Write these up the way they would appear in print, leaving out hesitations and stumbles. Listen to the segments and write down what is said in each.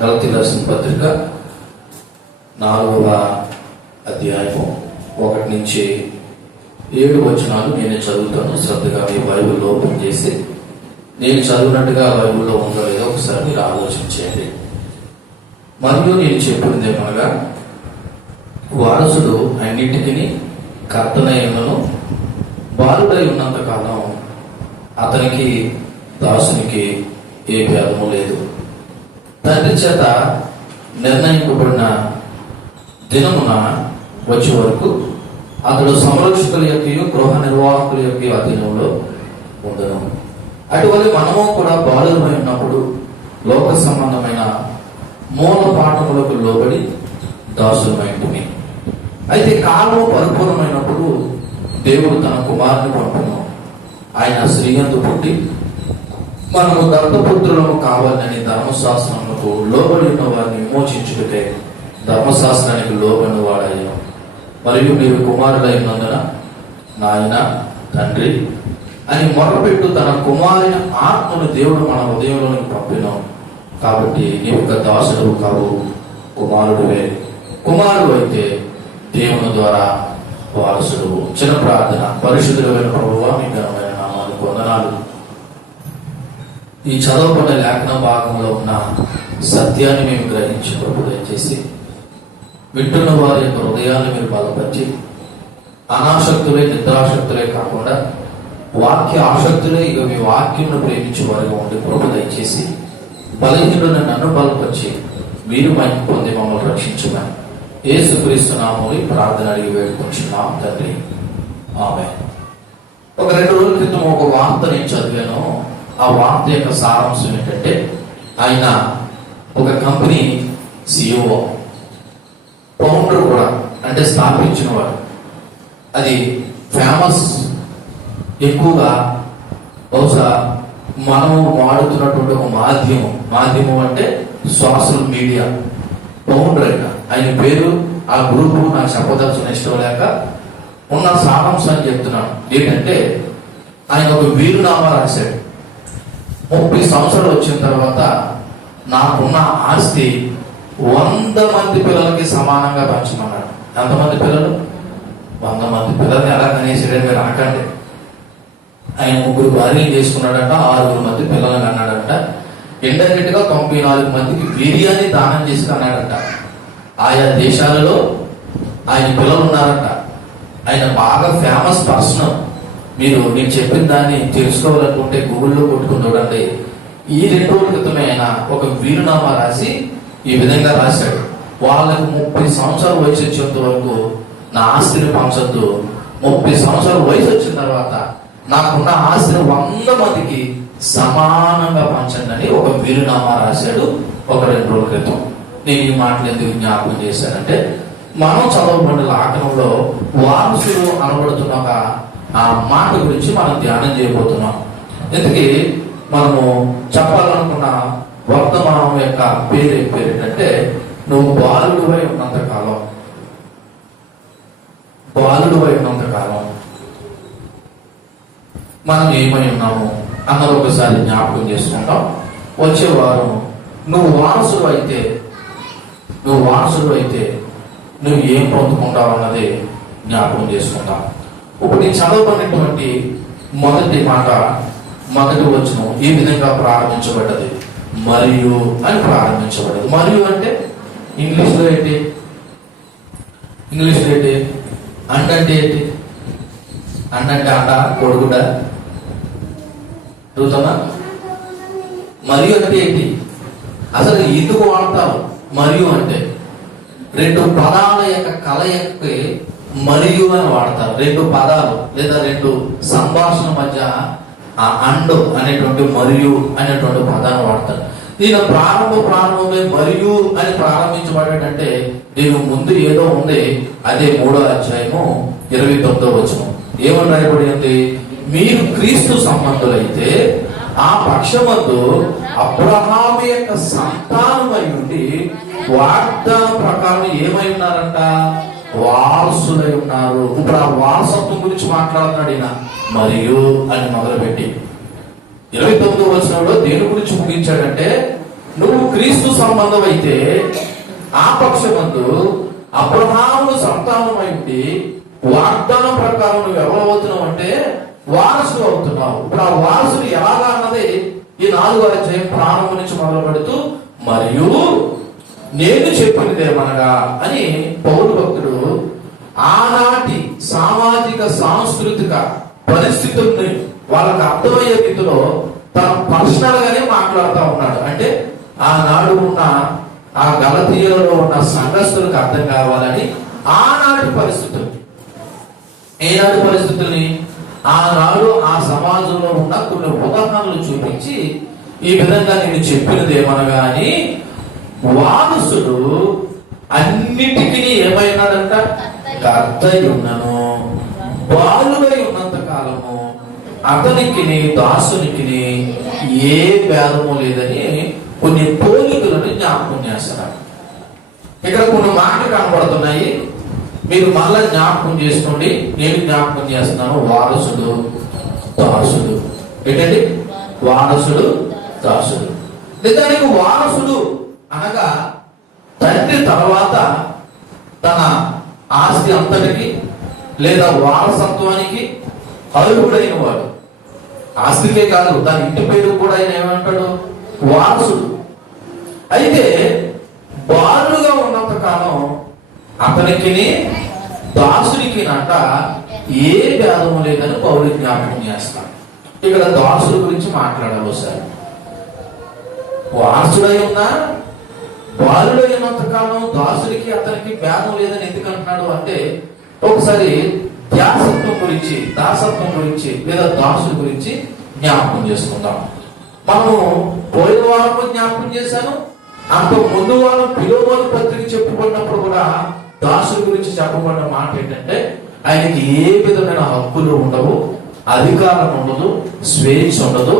గలతీ రాసిన పత్రిక 4వ అధ్యాయము 1 నుంచి 7 వచనాలు నేను చదువుతాను. శ్రద్ధగా మీ బైబిల్లో ఓపెన్ చేసి నేను చదివినట్టుగా బైబిల్లో ఉందో లేదో ఒకసారి మీరు ఆలోచించేయండి. మరియు నేను చెప్పింది ఏమనగా, వారసుడు అన్నింటికి కర్తనయ్యను, బాలుడై ఉన్నంత కాలం అతనికి దాసునికి ఏ భేదము లేదు. తండ్రి చేత నిర్ణయింపబడిన దినమున వచ్చే వరకు అతడు సంరక్షకుల యొక్క గృహ నిర్వాహకుల యొక్క అధీనంలో ఉండను. అటువలే మనము కూడా బాలురమై ఉన్నప్పుడు లోక సంబంధమైన మూల పాఠములకు లోబడి దాసులమైంటిమి. అయితే కాలం పరిపూర్ణమైనప్పుడు దేవుడు తన కుమారుని పంపును. ఆయన స్త్రీయందు పుట్టి మనము దత్తపుత్రులను కావాలని ధర్మశాస్త్రములకు లోబడి ఉన్న వారిని విమోచించుటకై ధర్మశాస్త్రానికి లోబడిన వాడాయను. మరియు మీరు కుమారుడైనందున నాయన తండ్రి అని మొరపెట్టు తన కుమారుని ఆత్మను దేవుడు మన హృదయంలోనికి పంపినాం. కాబట్టి నీవు ఒక దాసుడు కావు, కుమారుడువే. కుమారుడు అయితే దేవుని ద్వారా వారసుడు. చిన్న ప్రార్థన. పరిశుద్ధులైన ప్రభువా, మీ ఘనమైన నామానికి వందనాలు. ఈ చదవబడిన లేఖన భాగంలో ఉన్న సత్యాన్ని మేము గ్రహించి ప్రభు దయచేసి వింటున్న వారి యొక్క హృదయాన్ని మీరు బలపరిచి అనాసక్తులే నిద్రాసక్తులే కాకుండా వాక్య ఆసక్తులే ఇక మీ వాక్యంను ప్రేమించే వారిగా ఉండి ప్రభు దయచేసి బలహీనులను నన్ను బలపరిచి మీరు మహిమ పొంది మమ్మల్ని రక్షించమని యేసుక్రీస్తు నామములో ప్రార్థన అడిగి వేడుకుంటున్నాం తండ్రి, ఆమేన్. ఒక 2 రోజుల క్రితం ఒక వార్త నేను చదివాను. ఆ వార్త యొక్క సారాంశం ఏంటంటే, ఆయన ఒక కంపెనీ CEO, ఫౌండర్ కూడా, అంటే స్థాపించిన వాడు. అది ఫేమస్. ఎక్కువగా బహుశా మనము వాడుతున్నటువంటి ఒక మాధ్యమం అంటే సోషల్ మీడియా ఫౌండర్. ఆయన పేరు, ఆ గ్రూపు నాకు చెప్పదలసిన ఇష్టం లేక ఉన్న సారాంశాన్ని చెప్తున్నాను. ఏంటంటే, ఆయన ఒక వీరునామా రాశాడు. 30 సంవత్సరాలు వచ్చిన తర్వాత నాకున్న ఆస్తి 100 మంది పిల్లలకి సమానంగా పంచమన్నాడు. ఎంతమంది పిల్లలు? 100 మంది పిల్లల్ని ఎలా కనేసాడని మీరు అనకండి. ఆయన 3 భార్యలు చేసుకున్నాడంట, 6 మంది పిల్లలను అన్నాడంట. ఇండైరెక్ట్ గా 94 మందికి బిర్యానీ దానం చేసి అన్నాడంట. ఆయా దేశాలలో ఆయన పిల్లలు ఉన్నారంట. ఆయన బాగా ఫేమస్ పర్సన్. మీరు నేను చెప్పిన దాన్ని తెలుసుకోవాలనుకుంటే గూగుల్లో కొట్టుకుని చూడండి. ఈ 2 రోజుల క్రితమే ఆయన ఒక వీరునామా రాసి ఈ విధంగా రాశాడు. వాళ్ళకు 30 సంవత్సరాల వయసు వచ్చేంత వరకు నా ఆస్తిని పంచొద్దు, 30 సంవత్సరాల వయసు వచ్చిన తర్వాత నాకున్న ఆస్తిని 100 మందికి సమానంగా పంచండి అని ఒక వీరునామా రాశాడు ఒక 2 రోజుల క్రితం. నేను ఈ మాటలు ఎందుకు జ్ఞాపకం చేశానంటే, మనం చదవబడిన లేఖనంలో వారసులు అనబడుతున్న ఆ మాట గురించి మనం ధ్యానం చేయబోతున్నాం. ఎందుకు మనము చెప్పాలనుకున్న వర్తమానం యొక్క పేరు ఏంటంటే, నువ్వు బాలుడువై ఉన్నంత కాలం మనం ఏమై ఉన్నాము అన్నది ఒకసారి జ్ఞాపకం చేసుకుంటాం. వచ్చే వారం నువ్వు వారసుడు అయితే నువ్వు ఏం పొందుకుంటావు అన్నది జ్ఞాపకం చేసుకుంటాం. ఇప్పుడు నేను చదవబడినటువంటి మొదటి మాట, మొదటి వచనం ఈ విధంగా ప్రారంభించబడ్డది. మరియు అని ప్రారంభించబడ్డది. మరియు అంటే ఇంగ్లీష్లో ఏంటి? అంటే ఏంటి? అంటే కొడుకుడ చూద్దామా? మరియు అంటే ఏంటి? అసలు ఎందుకు వాడతావు మరియు అంటే? 2 పదాల యొక్క కలయికకి మరియు అని వాడతారు. 2 పదాలు లేదా 2 సంభాషణ మధ్య ఆ అండు అనేటువంటి మరియు అనేటువంటి పదాన్ని వాడతారు. దీని ప్రారంభమే మరియు అని ప్రారంభించబడేటంటే దీని ముందు ఏదో ఉంది. అదే 3వ అధ్యాయము 29వ వచనం. ఏమని రాయబడింది? మీరు క్రీస్తు సంబంధులైతే ఆ పక్షమందు అబ్రహాము యొక్క సంతానమై ఉండి వాగ్దాన ప్రకారం ఏమై ఉన్నారంట? వారసులై ఉన్నారు. ఇప్పుడు ఆ వారసత్వం గురించి మాట్లాడుతున్నాడు ఈయన. మరియు అని మొదలుపెట్టి 29వ వచనంలో దేని గురించి ముగించాడంటే నువ్వు క్రీస్తు సంబంధం అయితే ఆ పక్షమందు అబ్రహాము సంతానమై ఉండి వాగ్దానం ప్రకారం నువ్వు ఎవరవుతున్నావు అంటే వారసుడు అవుతున్నావు. ఇప్పుడు ఆ వారసుడు ఎలాగా అన్నది ఈ 4వ అధ్యాయం ప్రారంభం నుంచి మొదలు పెడుతూ మరియు నేను చెప్పినదేమనగా అని పౌలు భక్తుడు ఆనాటి సామాజిక సాంస్కృతిక పరిస్థితుల్ని వాళ్ళకి అర్థమయ్యే రీతిలో తన పర్సనల్ గానే మాట్లాడుతూ ఉన్నాడు. అంటే ఆనాడు ఉన్న ఆ గలతీయులలో ఉన్న సంఘస్థులకు అర్థం కావాలని ఆనాటి పరిస్థితులు, ఏనాటి పరిస్థితుల్ని, ఆనాడు ఆ సమాజంలో ఉన్న కొన్ని ఉదాహరణలు చూపించి ఈ విధంగా నేను చెప్పినది ఏమనగా అని వారసుడు అన్నిటికీ ఏమైనాడంట, కర్తై ఉన్నను, బాలుడై ఉన్నంత కాలము అతనికి దాసునికి ఏ భేదము లేదని కొన్ని పోలికలను జ్ఞాపకం చేస్తున్నారు. ఇక్కడ కొన్ని మాటలు కనబడుతున్నాయి, మీరు మళ్ళా జ్ఞాపకం చేసుకోండి. నేను జ్ఞాపకం చేస్తున్నాను. వారసుడు, దాసుడు. ఏంటండి? వారసుడు, దాసుడు. నిజానికి వారసుడు అనగా తండ్రి తర్వాత తన ఆస్తి అంతటికి లేదా వారసత్వానికి అర్హుడైన వాడు. ఆస్తికే కాదు, దాని ఇంటి పేరు కూడా ఆయన ఏమంటాడు? వారసుడు. అయితే బాలుగా ఉన్నంత కాలం అతనికి దాసుడికి నట ఏ భేదము లేదని పౌలు జ్ఞాపకం చేస్తాడు. ఇక్కడ దాసుడు గురించి మాట్లాడాలి ఒకసారి. వారసుడై ఉన్నా బాలుడై ఉన్నంత కాలం దాసుడికి అతనికి భేదం లేదని ఎందుకు అంటున్నాడు అంటే, ఒకసారి దాసత్వం గురించి లేదా దాసుడి గురించి జ్ఞాపకం చేసుకుందాం. మనము పోయిన వారంలో జ్ఞాపకం చేశాను. అంత ముందు వారం పిలువని పత్రిక చెప్పుకున్నప్పుడు కూడా దాసుడి గురించి చెప్పబడిన మాట ఏంటంటే, ఆయనకి ఏ విధమైన హక్కులు ఉండవు, అధికారం ఉండదు, స్వేచ్ఛ ఉండదు.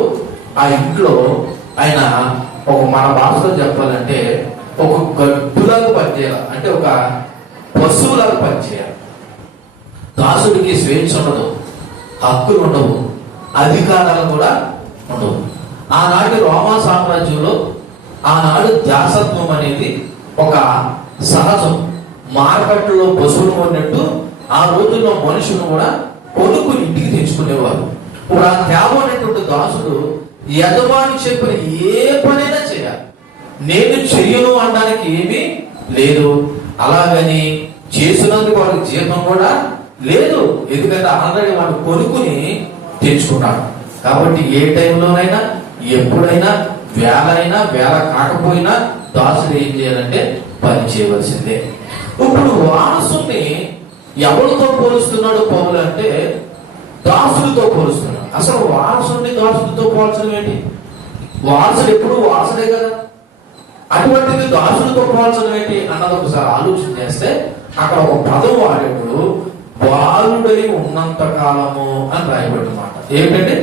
ఆ ఇంట్లో ఆయన ఒక మన భాషలో చెప్పాలంటే ఒక గడ్డులాగా పనిచేయాలి, అంటే ఒక పశువులాగా పనిచేయాలి. దాసుడికి స్వేచ్ఛ ఉండదు, హక్కులు ఉండవు, అధికారాలు కూడా ఉండవు. ఆనాటి రోమా సామ్రాజ్యంలో ఆనాడు దాసత్వం అనేది ఒక సహజం. మార్కెట్లో పశువులు కొన్నట్టు ఆ రోజుల్లో మనుషులు కూడా కొనుక్కుని ఇంటికి తెచ్చుకునేవారు. ఇప్పుడు ఆ తేవనేటువంటి దాసుడు యజమాని చెప్పిన ఏ పనైనా చేయాలి. నేను చెయ్యను అనడానికి ఏమీ లేదు. అలాగని చేసినందుకు వాడికి జీతం కూడా లేదు. ఎందుకంటే ఆల్రెడీ వాడు కొనుక్కుని తెచ్చుకున్నాడు. కాబట్టి ఏ టైంలోనైనా ఎప్పుడైనా వేళ కాకపోయినా దాసుడు ఏం చేయాలంటే పని చేయవలసిందే. ఇప్పుడు వారసుని ఎవరితో పోలుస్తున్నాడు పౌలు అంటే దాసుడితో పోలుస్తున్నాడు. అసలు వారసుని దాసుడితో పోల్చడం ఏంటి? వారసుడు ఎప్పుడు వారసుడే కదా, అటువంటిది దాసుడితో పోల్చడం ఏంటి అన్నది ఒకసారి ఆలోచన చేస్తే అక్కడ ఒక పదం వాడేప్పుడు బాలుడై ఉన్నంత కాలము అని రాయబడిన మాట. ఏమిటంటే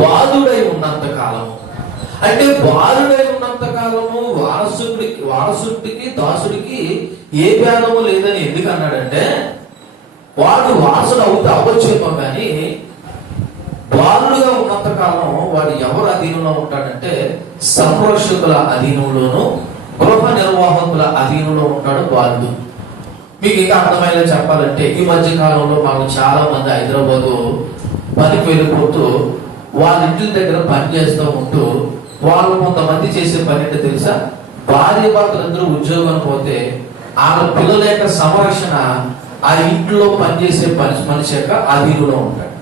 బాలుడై ఉన్నంత కాలము అంటే బాలుడై ఉన్నంత కాలము వారసుడికి దాసుడికి ఏ భేదము లేదని ఎందుకు అన్నాడంటే, వాడు వారసుడు అవ్వచ్చేమో కానీ బాలుడుగా ఉన్నంత కాలం వాడు ఎవరు అధీనంలో ఉంటాడంటే సంరక్షకుల అధీనంలోను గృహ నిర్వాహకుల అధీనంలో ఉంటాడు బాలుడు. మీకు ఇంకా అర్థమయ్యేలా చెప్పాలంటే ఈ మధ్య కాలంలో మాకు చాలా మంది హైదరాబాద్ పనికి వెళ్ళిపోతూ వాళ్ళ ఇంటి దగ్గర పని చేస్తూ ఉంటూ వాళ్ళు కొంతమంది చేసే పని ఏంటో తెలుసా? భార్య భర్తలందరూ ఉద్యోగం పోతే వాళ్ళ పిల్లల యొక్క సంరక్షణ ఆ ఇంట్లో పనిచేసే మనిషి యొక్క అధీనంలో ఉంటాడు.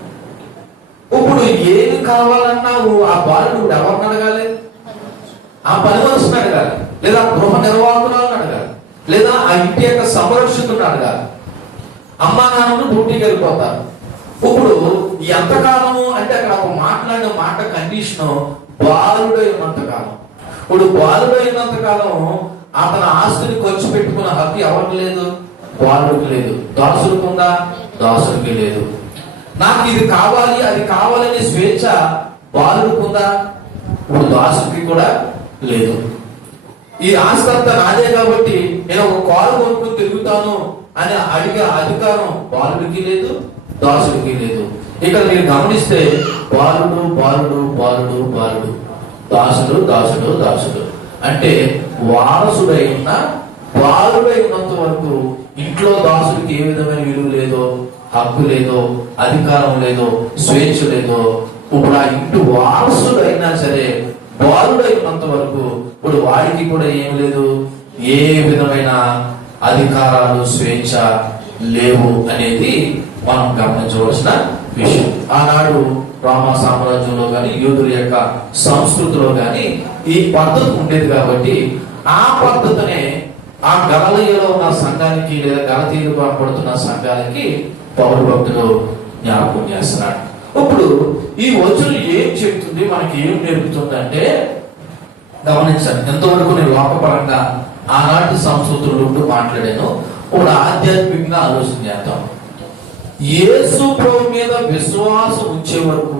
ఇప్పుడు ఏది కావాలన్నావు ఆ బాలుడు ఎవరిని అడగాలి? ఆ పని మనిషిని అడగాలి, లేదా గృహ నిర్వాహకులను అడగాలి, లేదా ఆ ఇంటి యొక్క సంరక్షకులను అడగాలి. అమ్మా నాన్నలు డ్యూటీకి వెళ్ళిపోతారు. ఇప్పుడు ఎంతకాలము అంటే అక్కడ ఒక మాట్లాడిన మాట కండిషన్ బాలుడై ఉన్నంత కాలం. ఇప్పుడు బాలుడై ఉన్నంత కాలం అతని ఆస్తిని ఖర్చు పెట్టుకున్న హక్కు ఎవరికి లేదు? బాలుడికి లేదు. దాసుడికి ఉందా? దాసుడికి లేదు. నాకు ఇది కావాలి అది కావాలనే స్వేచ్ఛ బాలుడికి ఉందా? ఇప్పుడు దాసుడికి కూడా లేదు. ఈ ఆస్తి అంతా నాదే కాబట్టి నేను ఒక కారు కొనుక్కుని తిరుగుతాను అని అడిగే అధికారం బాలుడికి లేదు, దాసుడికి లేదు. ఇక్కడ మీరు గమనిస్తే బాలుడు బాలుడు బాలుడు బాలుడు దాసుడు దాసుడు దాసుడు అంటే వారసుడై ఉన్న బాలుడై ఉన్నంత వరకు ఇంట్లో దాసుడికి ఏ విధమైన విలువ లేదో, హక్కు లేదో, అధికారం లేదో, స్వేచ్ఛ లేదో, ఇప్పుడు ఆ ఇంటి వారసుడు అయినా సరే బాలుడై ఉన్నంత వరకు ఇప్పుడు వాడికి కూడా ఏం లేదు, ఏ విధమైన అధికారాలు, స్వేచ్ఛ లేవు అనేది మనం గమనించవలసిన విషయం. ఆనాడు రోమా సామ్రాజ్యంలో కానీ యూదుల యొక్క సంస్కృతిలో కానీ ఈ పద్ధతి ఉండేది కాబట్టి ఆ పద్ధతినే ఆ గలలీయలో ఉన్న సంఘానికి లేదా గలతీయులు పడుతున్న సంఘానికి పౌలు భక్తుడు జ్ఞాపకం చేస్తున్నాడు. ఇప్పుడు ఈ వచనం ఏం చెబుతుంది, మనకి ఏం నేర్పుతుంది అంటే గమనించండి. ఎంతవరకు నేను లోకపరంగా ఆనాటి సంస్కృతులు మాట్లాడాను, ఇప్పుడు ఆధ్యాత్మికంగా ఆలోచన చేద్దాం. యేసు ప్రభు మీద విశ్వాసం ఉంచే వరకు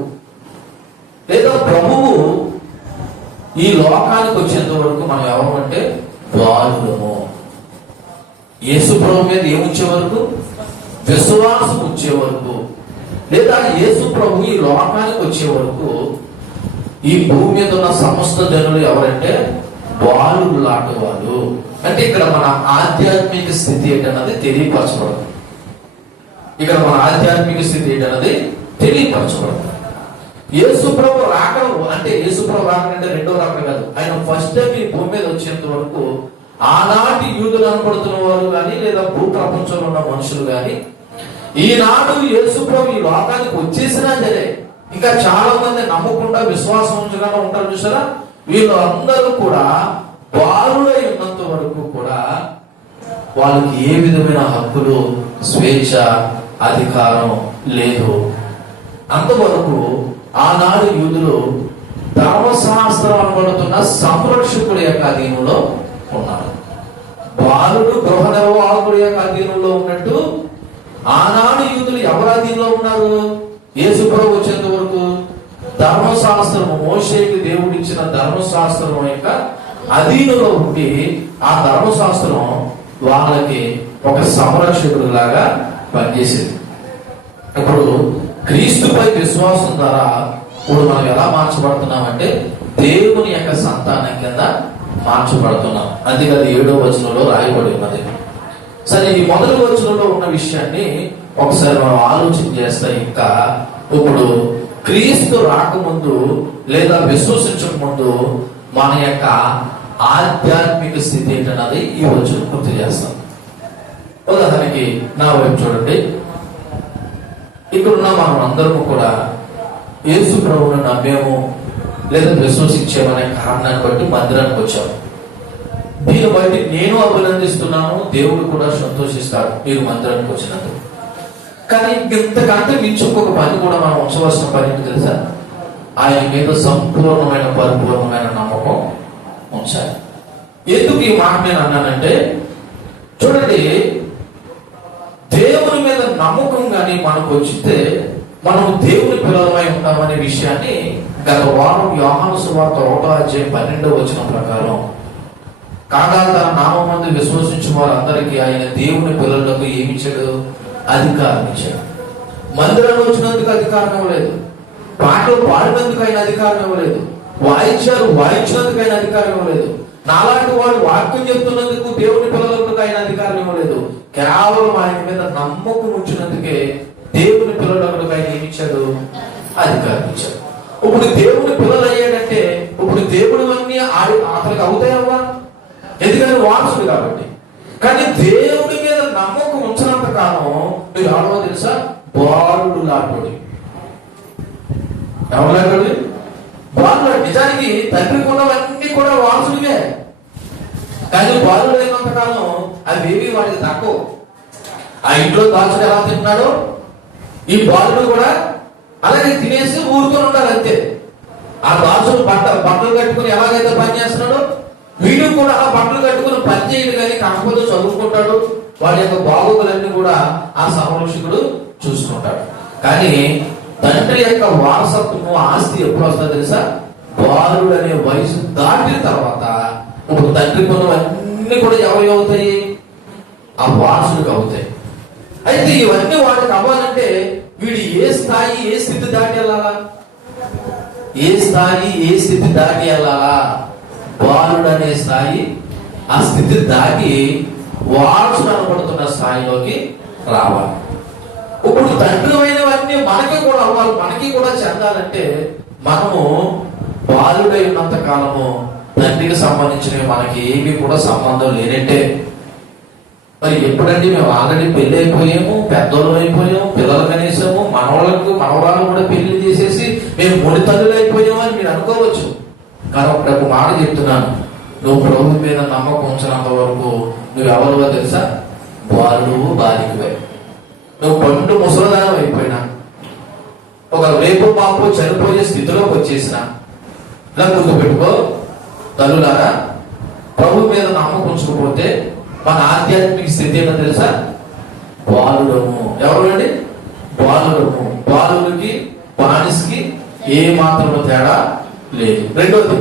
లేదా ప్రభువు ఈ లోకానికి వచ్చేంత వరకు మనం ఎవరంటే బాలురము. యేసు ప్రభు మీద ఏముంచే వరకు? విశ్వాసం ఉంచే వరకు, లేదా యేసు ప్రభు ఈ లోకానికి వచ్చే వరకు ఈ భూమి మీద ఉన్న సమస్త జనులు ఎవరంటే బాలుడు లాంటి వాళ్ళు. అంటే ఇక్కడ మన ఆధ్యాత్మిక స్థితి ఏంటన్నది తెలియపరచబడదు. ఇక్కడ మన ఆధ్యాత్మిక స్థితి ఏంటన్నది తెలియపరచబడదు. యేసు ప్రభు రాకడం అంటే యేసు ప్రభు రాకడం అంటే రెండో రాకడం కాదు. ఆయన ఫస్ట్ టైం ఈ భూమి మీద వచ్చేంత వరకు ఆనాటి యూదులు అనబడుతున్న వారు కానీ లేదా భూ ప్రపంచంలో ఉన్న మనుషులు కానీ ఈనాడు యేసు ప్రభు ఈ లోకానికి వచ్చేసినా సరే ఇంకా చాలా మంది నమ్మకుండా విశ్వాసం ఉంచకుండా ఉంటారు చూసారా, వీళ్ళు అందరూ కూడా బాలుడై ఉన్నంత వరకు కూడా వాళ్ళకి ఏ విధమైన హక్కులు, స్వేచ్ఛ, అధికారం లేదు. అంతవరకు ఆనాడు యూదులు ధర్మశాస్త్రం అనబడుతున్న సంరక్షకుడి యొక్క అధీనంలో ఉన్నారు. బాలుడు గృహ నిర్వాహకుడి యొక్క అధీనంలో ఉన్నట్టు ఆనాడు యూదులు ఎవరి అధీనంలో ఉన్నారు? యేసు ప్రభు వచ్చేంత వరకు ధర్మశాస్త్రము, మోషేకి దేవుడు ఇచ్చిన ధర్మశాస్త్రం యొక్క అధీనంలో ఉండి ఆ ధర్మశాస్త్రం వాళ్ళకి ఒక సంరక్షకుడు లాగా పనిచేసింది. ఇప్పుడు క్రీస్తుపై విశ్వాసం ద్వారా ఇప్పుడు మనం ఎలా మార్చబడుతున్నామంటే దేవుని యొక్క సంతానం కింద మార్చబడుతున్నాం. అందుకని 7వ వచనంలో రాయబడి ఉన్నది. సరే, ఈ మొదటి వచనంలో ఉన్న విషయాన్ని ఒకసారి మనం ఆలోచన చేస్తే ఇంకా ఇప్పుడు క్రీస్తు రాకముందు లేదా విశ్వసించక ముందు మన యొక్క ఆధ్యాత్మిక స్థితి ఏంటన్నది ఈ వచనం గుర్తు చేస్తాం. ఉదాహరణకి నా వైపు చూడండి. ఇక్కడున్న మనం అందరము కూడా యేసు ప్రభువును నమ్మేము లేదా విశ్వసించామనే కారణాన్ని బట్టి మందిరానికి వచ్చాము. దీన్ని బట్టి నేను అభినందిస్తున్నాను, దేవుడు కూడా సంతోషిస్తాడు మీరు మందిరానికి వచ్చినందుకు. కానీ ఇంతకంటే మించి ఇంకొక పని కూడా మనం ఉంచవలసిన పని తెలుసా? ఆయన మీద సంపూర్ణమైన పరిపూర్ణమైన నమ్మకం ఉంచాలి. ఎందుకు ఈ మాట నేను అన్నానంటే చూడండి, దేవుని మీద నమ్మకం కానీ మనకు వచ్చితే మనం దేవుని పిల్లలమై ఉంటామనే విషయాన్ని గత వారం యోహాను సువార్త 1:12 వచనం ప్రకారం కాగా తన నామమందు విశ్వసించిన వారందరికీ ఆయన దేవుని పిల్లలకు ఏమిచ్చాడు? అధికారం ఇచ్చాడు. మందిరం వచ్చినందుకు అధికారం ఇవ్వలేదు, పాటలు పాడినందుకు ఆయన అధికారం ఇవ్వలేదు, వాయించినందుకు ఆయన అధికారం ఇవ్వలేదు, నాలాంటి వాడు వాక్యం చెప్తున్నందుకు దేవుని పిల్లలకు ఆయన అధికారం ఇవ్వలేదు. కేవలం ఆయన మీద నమ్మకం ఉంచినందుకే దేవుని పిల్లలకు ఆయన ఏమిచ్చాడు? అధికారం ఇచ్చాడు. ఇప్పుడు దేవుని పిల్లలు అయ్యాడంటే ఇప్పుడు దేవుడు అన్ని అతనికి అవుతాయవ్వా, ఎందుకంటే వారసుడు కాబట్టి. కానీ దేవుడి మీద నమ్మకం ఉంచినంత కాలం మీరు ఎవరో తెలుసా? బాలుడు లాంటి. ఎవరు? బాలుడు. నిజానికి తండ్రికి ఉన్నవన్నీ కూడా వారసుడివే, కానీ బాలుడు అయినంత కాలం అవి ఏవి వాడికి తక్కువ. ఆ ఇంట్లో దాచుడు ఎలా తింటున్నాడో ఈ బాలుడు కూడా అలాగే తినేసి ఊరుకొని ఉండాలి అంతే. ఆ దాచుడు బట్టలు కట్టుకుని ఎలాగైతే పని చేస్తున్నాడో వీడు కూడా ఆ బట్టలు కట్టుకుని పని చేయడు, కానీ కాకపోతే చదువుకుంటాడు. వాడి యొక్క బాగోగులన్నీ కూడా ఆ సంరక్షకుడు చూసుకుంటాడు. కానీ తండ్రి యొక్క వారసత్వము, ఆస్తి ఎప్పుడు వస్తుందో తెలుసా? బాలుడు అనే వయసు దాటిన తర్వాత ఇప్పుడు తండ్రి కొన్నవన్నీ కూడా ఎవరి అవుతాయి? ఆ వారసుడికి అవుతాయి. అయితే ఇవన్నీ వాడికి అవ్వాలంటే వీడు ఏ స్థాయి, ఏ స్థితి దాటి వెళ్ళాలా? ఏ స్థాయి, ఏ స్థితి దాటి వెళ్ళాలా? బాలుడు అనే స్థాయి, ఆ స్థితి దాటి వారసుడు అనబడుతున్న స్థాయిలోకి రావాలి. ఇప్పుడు తండ్రి అయినవన్నీ మనకి కూడా అవ్వాలి, మనకి కూడా చెందాలంటే మనము బాలుడై ఉన్నంత కాలము తండ్రికి సంబంధించినవి మనకి ఏమి కూడా సంబంధం లేనట్టే. మరి ఎప్పుడంటే మేము ఆల్రెడీ పెళ్లి అయిపోయాము, పెద్దోళ్ళు అయిపోయాము, పిల్లలు కనేసాము, మనవాళ్ళు కూడా పెళ్లి చేసేసి మేము ముడి తల్లులు అయిపోయాము అని మీరు అనుకోవచ్చు. కానీ ఒక మాట చెప్తున్నాను, నువ్వు ప్రభు మీద నమ్మకం ఉంచినంత వరకు నువ్వు ఎవరువో తెలుసా? బాలుడు, బాలికవే. నువ్వు పండు ముసలిదానం అయిపోయినా, ఒక రేపు పాపు చనిపోయే స్థితిలోకి వచ్చేసిన, ఇలా గుర్తుపెట్టుకో తల్లులారా, ప్రభు మీద నమ్మకం ఉంచకపోతే మన ఆధ్యాత్మిక స్థితి ఏమో తెలుసా? బాలుడము. ఎవరు అండి? బాలుడము. బాలుడికి బానిసకి ఏ మాత్రము తేడా లేదు. రెండోది,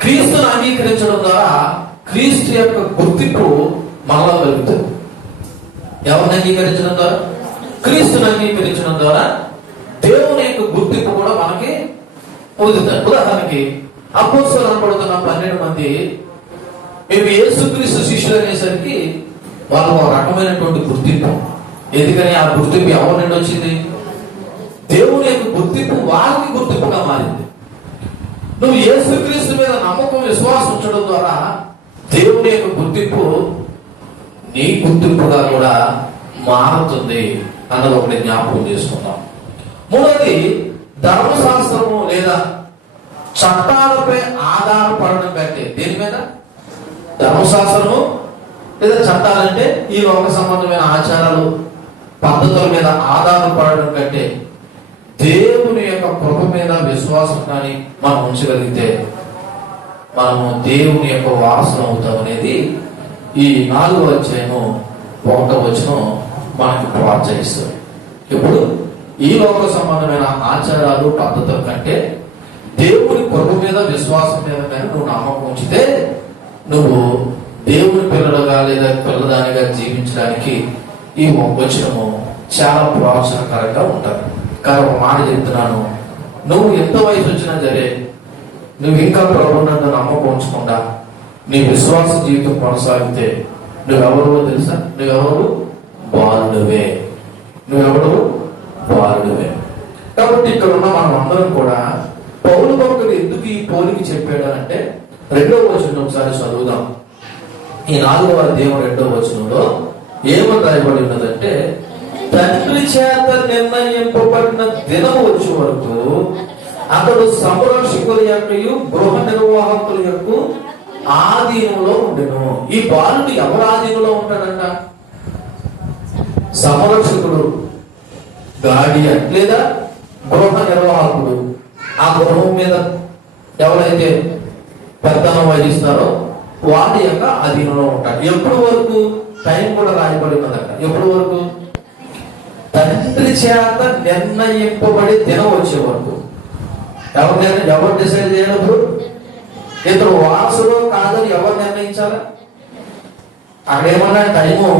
క్రీస్తును అంగీకరించడం ద్వారా క్రీస్తు యొక్క గుర్తింపు మనలో కలుగుతుంది. ఎవరిని అంగీకరించడం ద్వారా? క్రీస్తుని అంగీకరించడం ద్వారా దేవుని యొక్క గుర్తింపు కూడా మనకి పొందుతారు. ఉదాహరణకి అపోస్తలులు అనబడుతున్న 12 మంది మేము యేసుక్రీస్తు శిష్యులు అనేసరికి వాళ్ళు ఒక రకమైనటువంటి గుర్తింపు. ఎందుకని ఆ గుర్తింపు ఎవరి నుండి వచ్చింది? దేవుని యొక్క గుర్తింపు వాళ్ళకి గుర్తింపుగా మారింది. నువ్వు యేసుక్రీస్తు మీద నమ్మకం, విశ్వాసం ఉంచడం ద్వారా దేవుని యొక్క గుర్తింపు నీ గుర్తింపుగా కూడా మారుతుంది అన్నది ఒకటి జ్ఞాపకం చేసుకుందాం. మూడోది, ధర్మశాస్త్రము లేదా చట్టాలపై ఆధారపడడం కంటే, దేని మీద? ధర్మశాస్త్రము లేదా చట్టాలంటే ఈ లోక సంబంధమైన ఆచారాలు, పద్ధతుల మీద ఆధారపడడం కంటే దేవుని యొక్క కృప మీద విశ్వాసం కానీ మనం ఉంచగలిగితే మనము దేవుని యొక్క వారసులు అవుతాం అనేది ఈ 4వ అధ్యాయము 1వ వచనం మనకు ప్రోత్సహిస్తుంది. ఇప్పుడు ఈ లోక సంబంధమైన ఆచారాలు, పద్ధతుల కంటే దేవుని కృప మీద విశ్వాసం మీద కానీ నువ్వు నమ్మకం ఉంచితే నువ్వు దేవుని పిల్లలుగా లేదా పిల్లదానిగా జీవించడానికి ఈ వచనము చాలా ప్రోత్సాహకరంగా ఉంటుంది. కానీ ఒక మాట చెప్తున్నాను, నువ్వు ఎంత వయసు వచ్చినా సరే నువ్వు ఇంకా ప్రభువునందు నమ్మకం ఉంచకుండా నీ విశ్వాస జీవితం కొనసాగితే నువ్వెవరు తెలుసా? నువ్వెవరు? బాలుడివే. నువ్వెవరు? బాలుడివే. కాబట్టి ఇక్కడ ఉన్న మనం అందరం కూడా పౌలు భక్తుడు ఎందుకు ఈ పోలికి చెప్పాడు అంటే 2వ వచనం ఒకసారి చదువుదాం. ఈ 4వ అధ్యాయం 2వ వచనంలో ఏమని రాయబడి ఉన్నదంటే, తండ్రి చేత నిర్ణయింపబడిన దినం వచ్చే వరకు అతడు సంరక్షకుల యొక్క గృహ నిర్వాహకుల యొక్క ఆధీనంలో ఉండెను. ఈ బాలుడు ఎవరు ఆధీనంలో ఉంటాడంట? సంరక్షకుడు, గార్డియన్ లేదా గృహ నిర్వాహకుడు. ఆ గృహం మీద ఎవరైతే పెద్దనం వహిస్తారో వాటి యొక్క అధీనంలో ఉంటాడు. ఎప్పటి వరకు? టైం కూడా రాయబడి ఉన్నదట. ఎప్పటి వరకు? తండ్రి చేత నిర్ణయింపబడి దినం వచ్చే వరకు. ఎవరు డిసైడ్ చేయనప్పుడు ఇతరు వారసులో కాదని ఎవరు నిర్ణయించాలా? అక్కడ ఏమన్నా టైము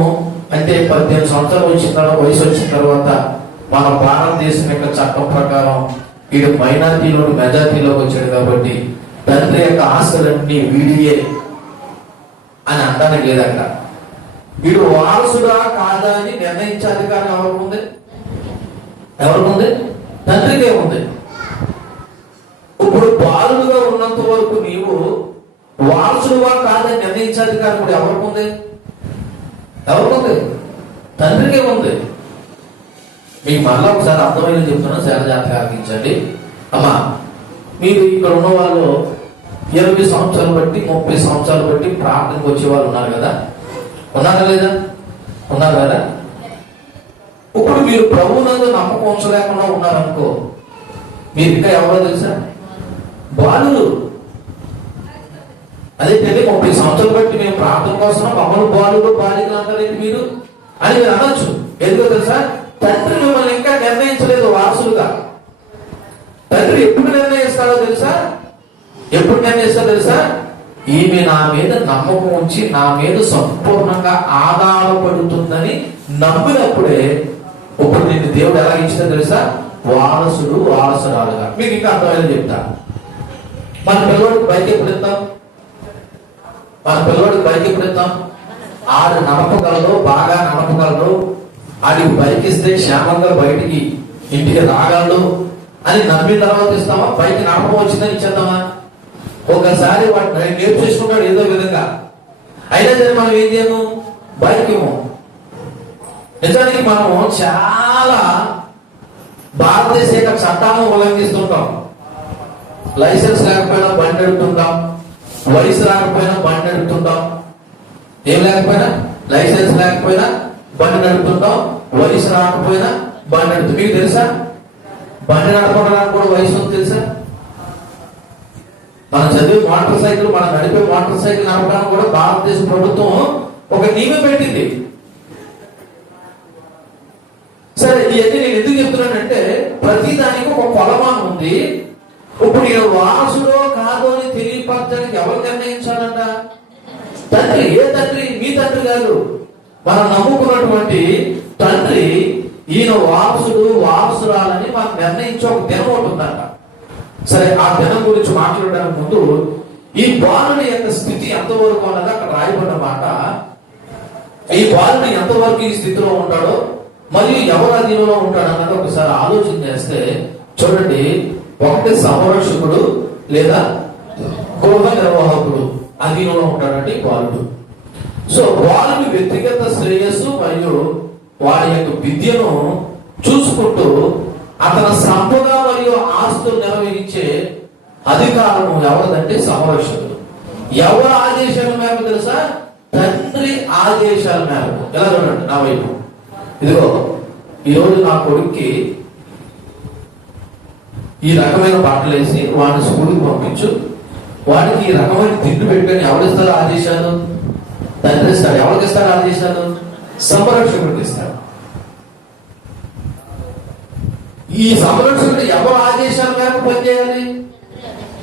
అంటే 18 సంవత్సరాలు వచ్చిన తర్వాత, వయసు వచ్చిన తర్వాత మన భారతదేశం యొక్క చట్టం ప్రకారం వీడు మైనారిటీలో మెజారిటీలోకి వచ్చాడు కాబట్టి తండ్రి యొక్క ఆస్తులన్నీ వీడియే అని అనడానికి లేదట. వీడు వారసుడా కాదా అని నిర్ణయించే అధికారం ఎవరికి ఉంది? ఎవరికి ఉంది? తండ్రికే ఉంది. ఇప్పుడు బాలుడుగా ఉన్నంత వరకు నీవు వారసుడువా కాదని నిర్ణయించే అధికారం కూడా ఎవరికి ఉంది? ఎవరికి ఉంది? తండ్రికే ఉంది. మీకు మళ్ళా ఒకసారి అర్థమైన చెప్తున్నా, చాలా జాగ్రత్తగా ఆలోచించండి. అమ్మా, మీరు ఇక్కడ ఉన్న వాళ్ళు 20 సంవత్సరాలు బట్టి 30 సంవత్సరాలు బట్టి ప్రార్థనకు వచ్చే వాళ్ళు ఉన్నారు కదా, ఉన్నారా లేదా? ఉన్నారు కదా. ఇప్పుడు మీరు ప్రభువునందు నమ్మకం ఉంచలేకుండా ఉన్నారనుకో, మీరు ఇంకా ఎవరో తెలుసా? బాలులు. అదే 30 సంవత్సరాలు బట్టి మేము ప్రార్థన కోసం మమ్మల్ని బాలుడు, బాలికలు అంటారేంటి మీరు అని మీరు అనొచ్చు. ఎందుకో తెలుసా? తండ్రి మిమ్మల్ని ఇంకా నిర్ణయించలేదు వారసులుగా. తండ్రి ఎప్పుడు నిర్ణయిస్తాడో తెలుసా? ఎప్పుడు నిర్ణయిస్తాడో తెలుసా? ఈమె నా మీద నమ్మకం ఉంచి నా మీద సంపూర్ణంగా ఆధారపడుతుందని నమ్మినప్పుడే ఇప్పుడు నిన్ను దేవుడు ఎలా ఇచ్చినా తెలుసా? వారసుడు వారసురాలుగా. మీకు ఇంకా అర్థమైనా చెప్తా. మన పిల్లవాడికి బైక్ ఎప్పుడు ఇస్తాం? ఆడు నడపగలరు, బాగా నడపగలరు, ఆడికి బైక్ ఇస్తే క్షేమంగా బయటికి ఇంటికి రాగలడు అని నమ్మిన తర్వాత ఇస్తామా? బైక్ నడపం వచ్చిందని ఇచ్చేద్దామా? ఒకసారి వాడు నేర్చేసుకుంటాడు ఏదో విధంగా, అయినా సరే మనం ఏం చేయము, బైక్ ఇవ్వము. నిజానికి మనం చాలా భారతదేశ చట్టాలను ఉల్లంఘిస్తుంటాం. లైసెన్స్ లేకపోయినా బండి నడుపుతుంటాం, వయసు రాకపోయినా బండి నడుపుతుంటాం. ఏం లేకపోయినా, లైసెన్స్ లేకపోయినా బండి నడుపుతుంటాం, వయసు రాకపోయినా బండి నడుపుతాం. మీకు తెలుసా బండి నడపడానికి కూడా వయసు ఉంది తెలుసా? మనం చదివే మోటార్ సైకిల్, మనం నడిపే మోటార్ సైకిల్ నడపడానికి కూడా భారతదేశ ప్రభుత్వం ఒక నియమం పెట్టింది. సరే, ఇవన్నీ నేను ఎందుకు చెప్తున్నానంటే ప్రతి దానికి ఒక కొలమానం ఉంది. ఇప్పుడు ఈయన వారసుడో కాదో అని తెలియపరచడానికి ఎవరు నిర్ణయించాలంట? తండ్రి. ఏ తండ్రి? మీ తండ్రి కాదు, మనం నమ్ముకున్నటువంటి తండ్రి ఈయన వారసుడు వారసురాలని మనం నిర్ణయించే ఒక దినం ఒకటి ఉందంట. సరే, ఆ దినం గురించి మాట్లాడడానికి ముందు ఈ బాలుని యొక్క స్థితి ఎంతవరకు అన్నది అక్కడ రాయబడిన మాట. ఈ బాలుని ఎంతవరకు ఈ స్థితిలో ఉంటాడో మరియు ఎవరు అధీనంలో ఉంటాడు అన్నది ఒకసారి ఆలోచన చేస్తే చూడండి. ఒకటి సంరక్షకుడు లేదా గృహ నిర్వాహకుడు అధీనంలో ఉంటాడంటే బాలుడు. సో బాలుని వ్యక్తిగత శ్రేయస్సు మరియు వారి యొక్క విద్యను చూసుకుంటూ అతని సంపద మరియు ఆస్తులు నిర్వహించే అధికారము ఎవరిదంటే సంరక్షకుడు. ఎవరి ఆదేశాల మేరకు తెలుసా? తండ్రి ఆదేశాల మేరకు. ఎలా చూడండి నా వైపు, ఇదిగో ఈరోజు నా కొడుక్కి ఈ రకమైన బట్టలు వేసి వాడిని స్కూల్కి పంపించు, వాడికి ఈ రకమైన తిండి పెట్టుకొని ఎవరిస్తారు ఆదేశాలు? తండ్రి ఇస్తాడు. ఎవరికి ఇస్తాడు ఆదేశాలు? సంరక్షకుడికి ఇస్తాడు. ఈ సంరక్షకుడు ఎవరు ఆదేశాల మేరకు పనిచేయాలి?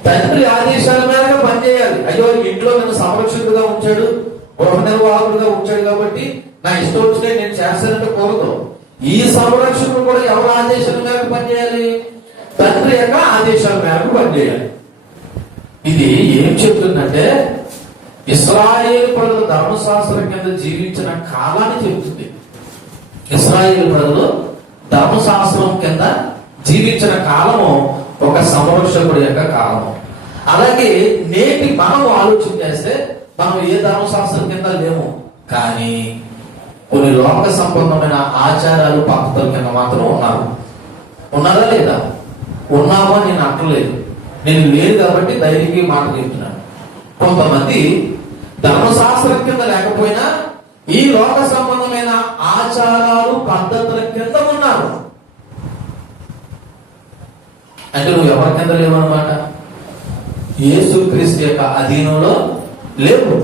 తండ్రి ఆదేశాల మేరకు పనిచేయాలి. అయ్యో, ఇంట్లో నన్ను సంరక్షకుడిగా ఉంచాడు, గృహ నిర్వాహకుడిగా ఉంచాడు కాబట్టి నా ఇష్టం వచ్చినా నేను చేస్తానంటే కోరదు. ఈ సంరక్షకుడు కూడా ఎవరు ఆదేశాల మేరకు పనిచేయాలి? తండ్రి యొక్క ఆదేశాల మేరకు పనిచేయాలి. ఇది ఏం చెప్తుందంటే ఇశ్రాయేలు ప్రజలు ధర్మశాస్త్రం కింద జీవించిన కాలాన్ని చెబుతుంది. ఇశ్రాయేలు ప్రజలు ధర్మశాస్త్రం కింద జీవించిన కాలము ఒక సంరక్షకుడి యొక్క కాలము. అలాగే నేటి మనం ఆలోచన చేస్తే మనం ఏ ధర్మశాస్త్రం కింద లేము, కానీ కొన్ని లోక సంబంధమైన ఆచారాలు పద్ధతుల కింద మాత్రం ఉన్నారు. ఉన్నారా లేదా? ఉన్నామా నేను అంటలేదు, నేను లేదు కాబట్టి ధైర్యంగా మాట చెప్తున్నాను. కొంతమంది ధర్మశాస్త్రం కింద లేకపోయినా ఈ లోక సంబంధమైన ఆచారాలు పద్ధతుల కింద ఉన్నారు. అంటే నువ్వు ఎవరి కింద లేవు అన్నమాట, యేసుక్రీస్తు యొక్క అధీనంలో లేవు.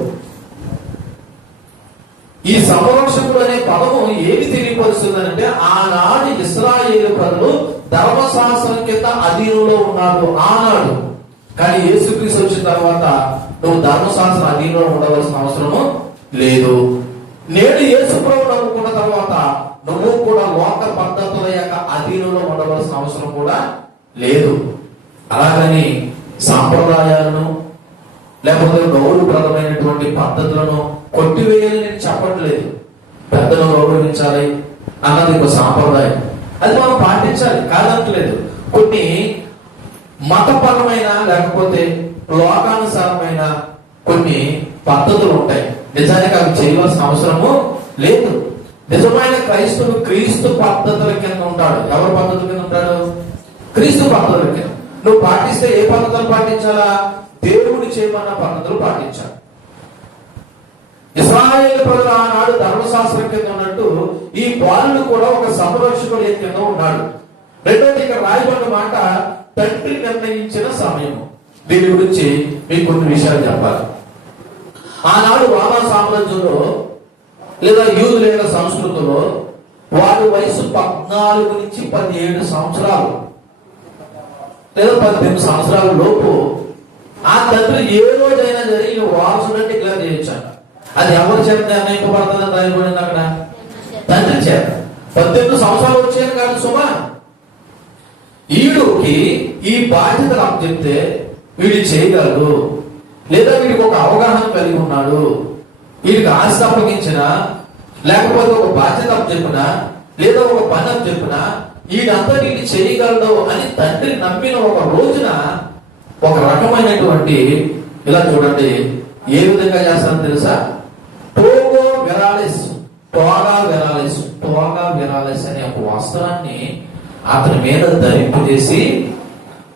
ఈ సంరక్షకుడు అనే పదము ఏమి తెలియపరుస్తుందంటే ఆనాడు ఇశ్రాయేలు ప్రజలు ధర్మశాస్త్రం కింద అధీనంలో ఉన్నారు ఆనాడు. కానీ యేసుక్రీస్తు వచ్చిన తర్వాత నువ్వు ధర్మశాస్త్రం అధీనంలో ఉండవలసిన అవసరము లేదు. నేడు యేసు ప్రభువును నమ్ముకున్న తర్వాత నువ్వు కూడా లోక పద్ధతుల యొక్క అధీనంలో ఉండవలసిన అవసరం కూడా లేదు. అలాగని సాంప్రదాయాలను లేకపోతే గౌరవప్రదమైనటువంటి పద్ధతులను కొట్టివేయాలని నేను చెప్పట్లేదు. పెద్దను గౌరవించాలి అన్నది ఒక సాంప్రదాయం, అది మనం పాటించాలి, కాదంటలేదు. కొన్ని మతపరమైన లేకపోతే లోకానుసారమైన కొన్ని పద్ధతులు ఉంటాయి, నిజానికి అవి చేయవలసిన అవసరము లేదు. నిజమైన క్రైస్తవుడు క్రీస్తు పద్ధతుల కింద ఉంటాడు. ఎవరి పద్ధతుల కింద ఉంటాడు? క్రీస్తు పద్ధతుల కింద. నువ్వు పాటిస్తే ఏ పద్ధతులు పాటించాలా? దేవుడు చేయమన్న పద్ధతులు పాటించాలి. ఇశ్రాయేలు ప్రజలు ఆనాడు ధర్మశాస్త్రం కింద ఉన్నట్టు ఈ బాలుడు కూడా ఒక సంరక్షకుడు కింద ఉన్నాడు. రెండోది ఇక్కడ రాయబడిన మాట తండ్రి నిర్ణయించిన సమయం. దీని గురించి మీకు కొన్ని విషయాలు చెప్పాలి. ఆనాడు రోమా సామ్రాజ్యంలో లేదా యూదుల యొక్క సంస్కృతిలో వారి వయసు 14 నుంచి 17 సంవత్సరాలు లేదా 18 సంవత్సరాల లోపు ఆ తండ్రి ఏ రోజైనా జరిగి వారసుడంటే డిక్లేర్ చేయొచ్చాడు. అది ఎవరి చేత నిర్ణయింపబడుతుందని రాయబడింది అక్కడ? తండ్రి చేత. 18 సంవత్సరాలు వచ్చాయని కాదు సుమా, వీడికి ఈ బాధ్యతలు అప్పచెప్తే వీడు చేయగలడు, లేదా వీడికి ఒక అవగాహన కలిగి ఉన్నాడు, వీడికి ఆస్తి అప్పగించిన, లేకపోతే ఒక బాధ్యత అప్పచెప్పిన, లేదా ఒక పని అప్పచెప్పిన వీడంతా వీడు చేయగలడు అని తండ్రి నమ్మిన ఒక రోజున ఒక రకమైనటువంటి, ఇలా చూడండి ఏ విధంగా చేస్తారో తెలుసా, టోగా వెరాలెస్ అనే ఒక వస్త్రాన్ని అతని మీద ధరింపజేసి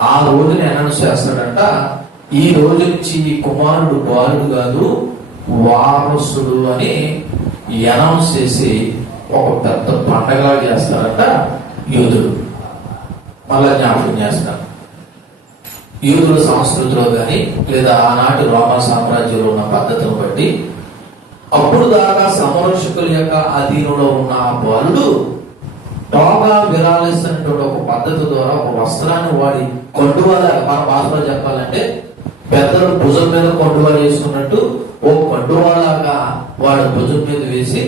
ఆ రోజుని అనౌన్స్ చేస్తాడంట. ఈ రోజు నుంచి ఈ కుమారుడు బాలుడు కాదు వారసుడు అని అనౌన్స్ చేసి ఒక పెద్ద పండగలా చేస్తారంట యూదులు. మళ్ళా జ్ఞాపకం చేస్తారు, యూదుల సంస్కృతిలో కానీ లేదా ఆనాటి రోమా సామ్రాజ్యంలో ఉన్న పద్ధతిని బట్టి అప్పుడు దాకా సంరక్షకుల యొక్క అధీనంలో ఉన్న ఆ బాలుడు టోగా విరాలిస్ అనేటువంటి ఒక పద్ధతి ద్వారా ఒక వస్త్రాన్ని వాడి కొండువాలాగా, మన భాషలో చెప్పాలంటే పెద్దలు భుజం మీద కొండువాలు వేసుకున్నట్టు ఓ కొండువాలాగా వాడు భుజం మీద వేసి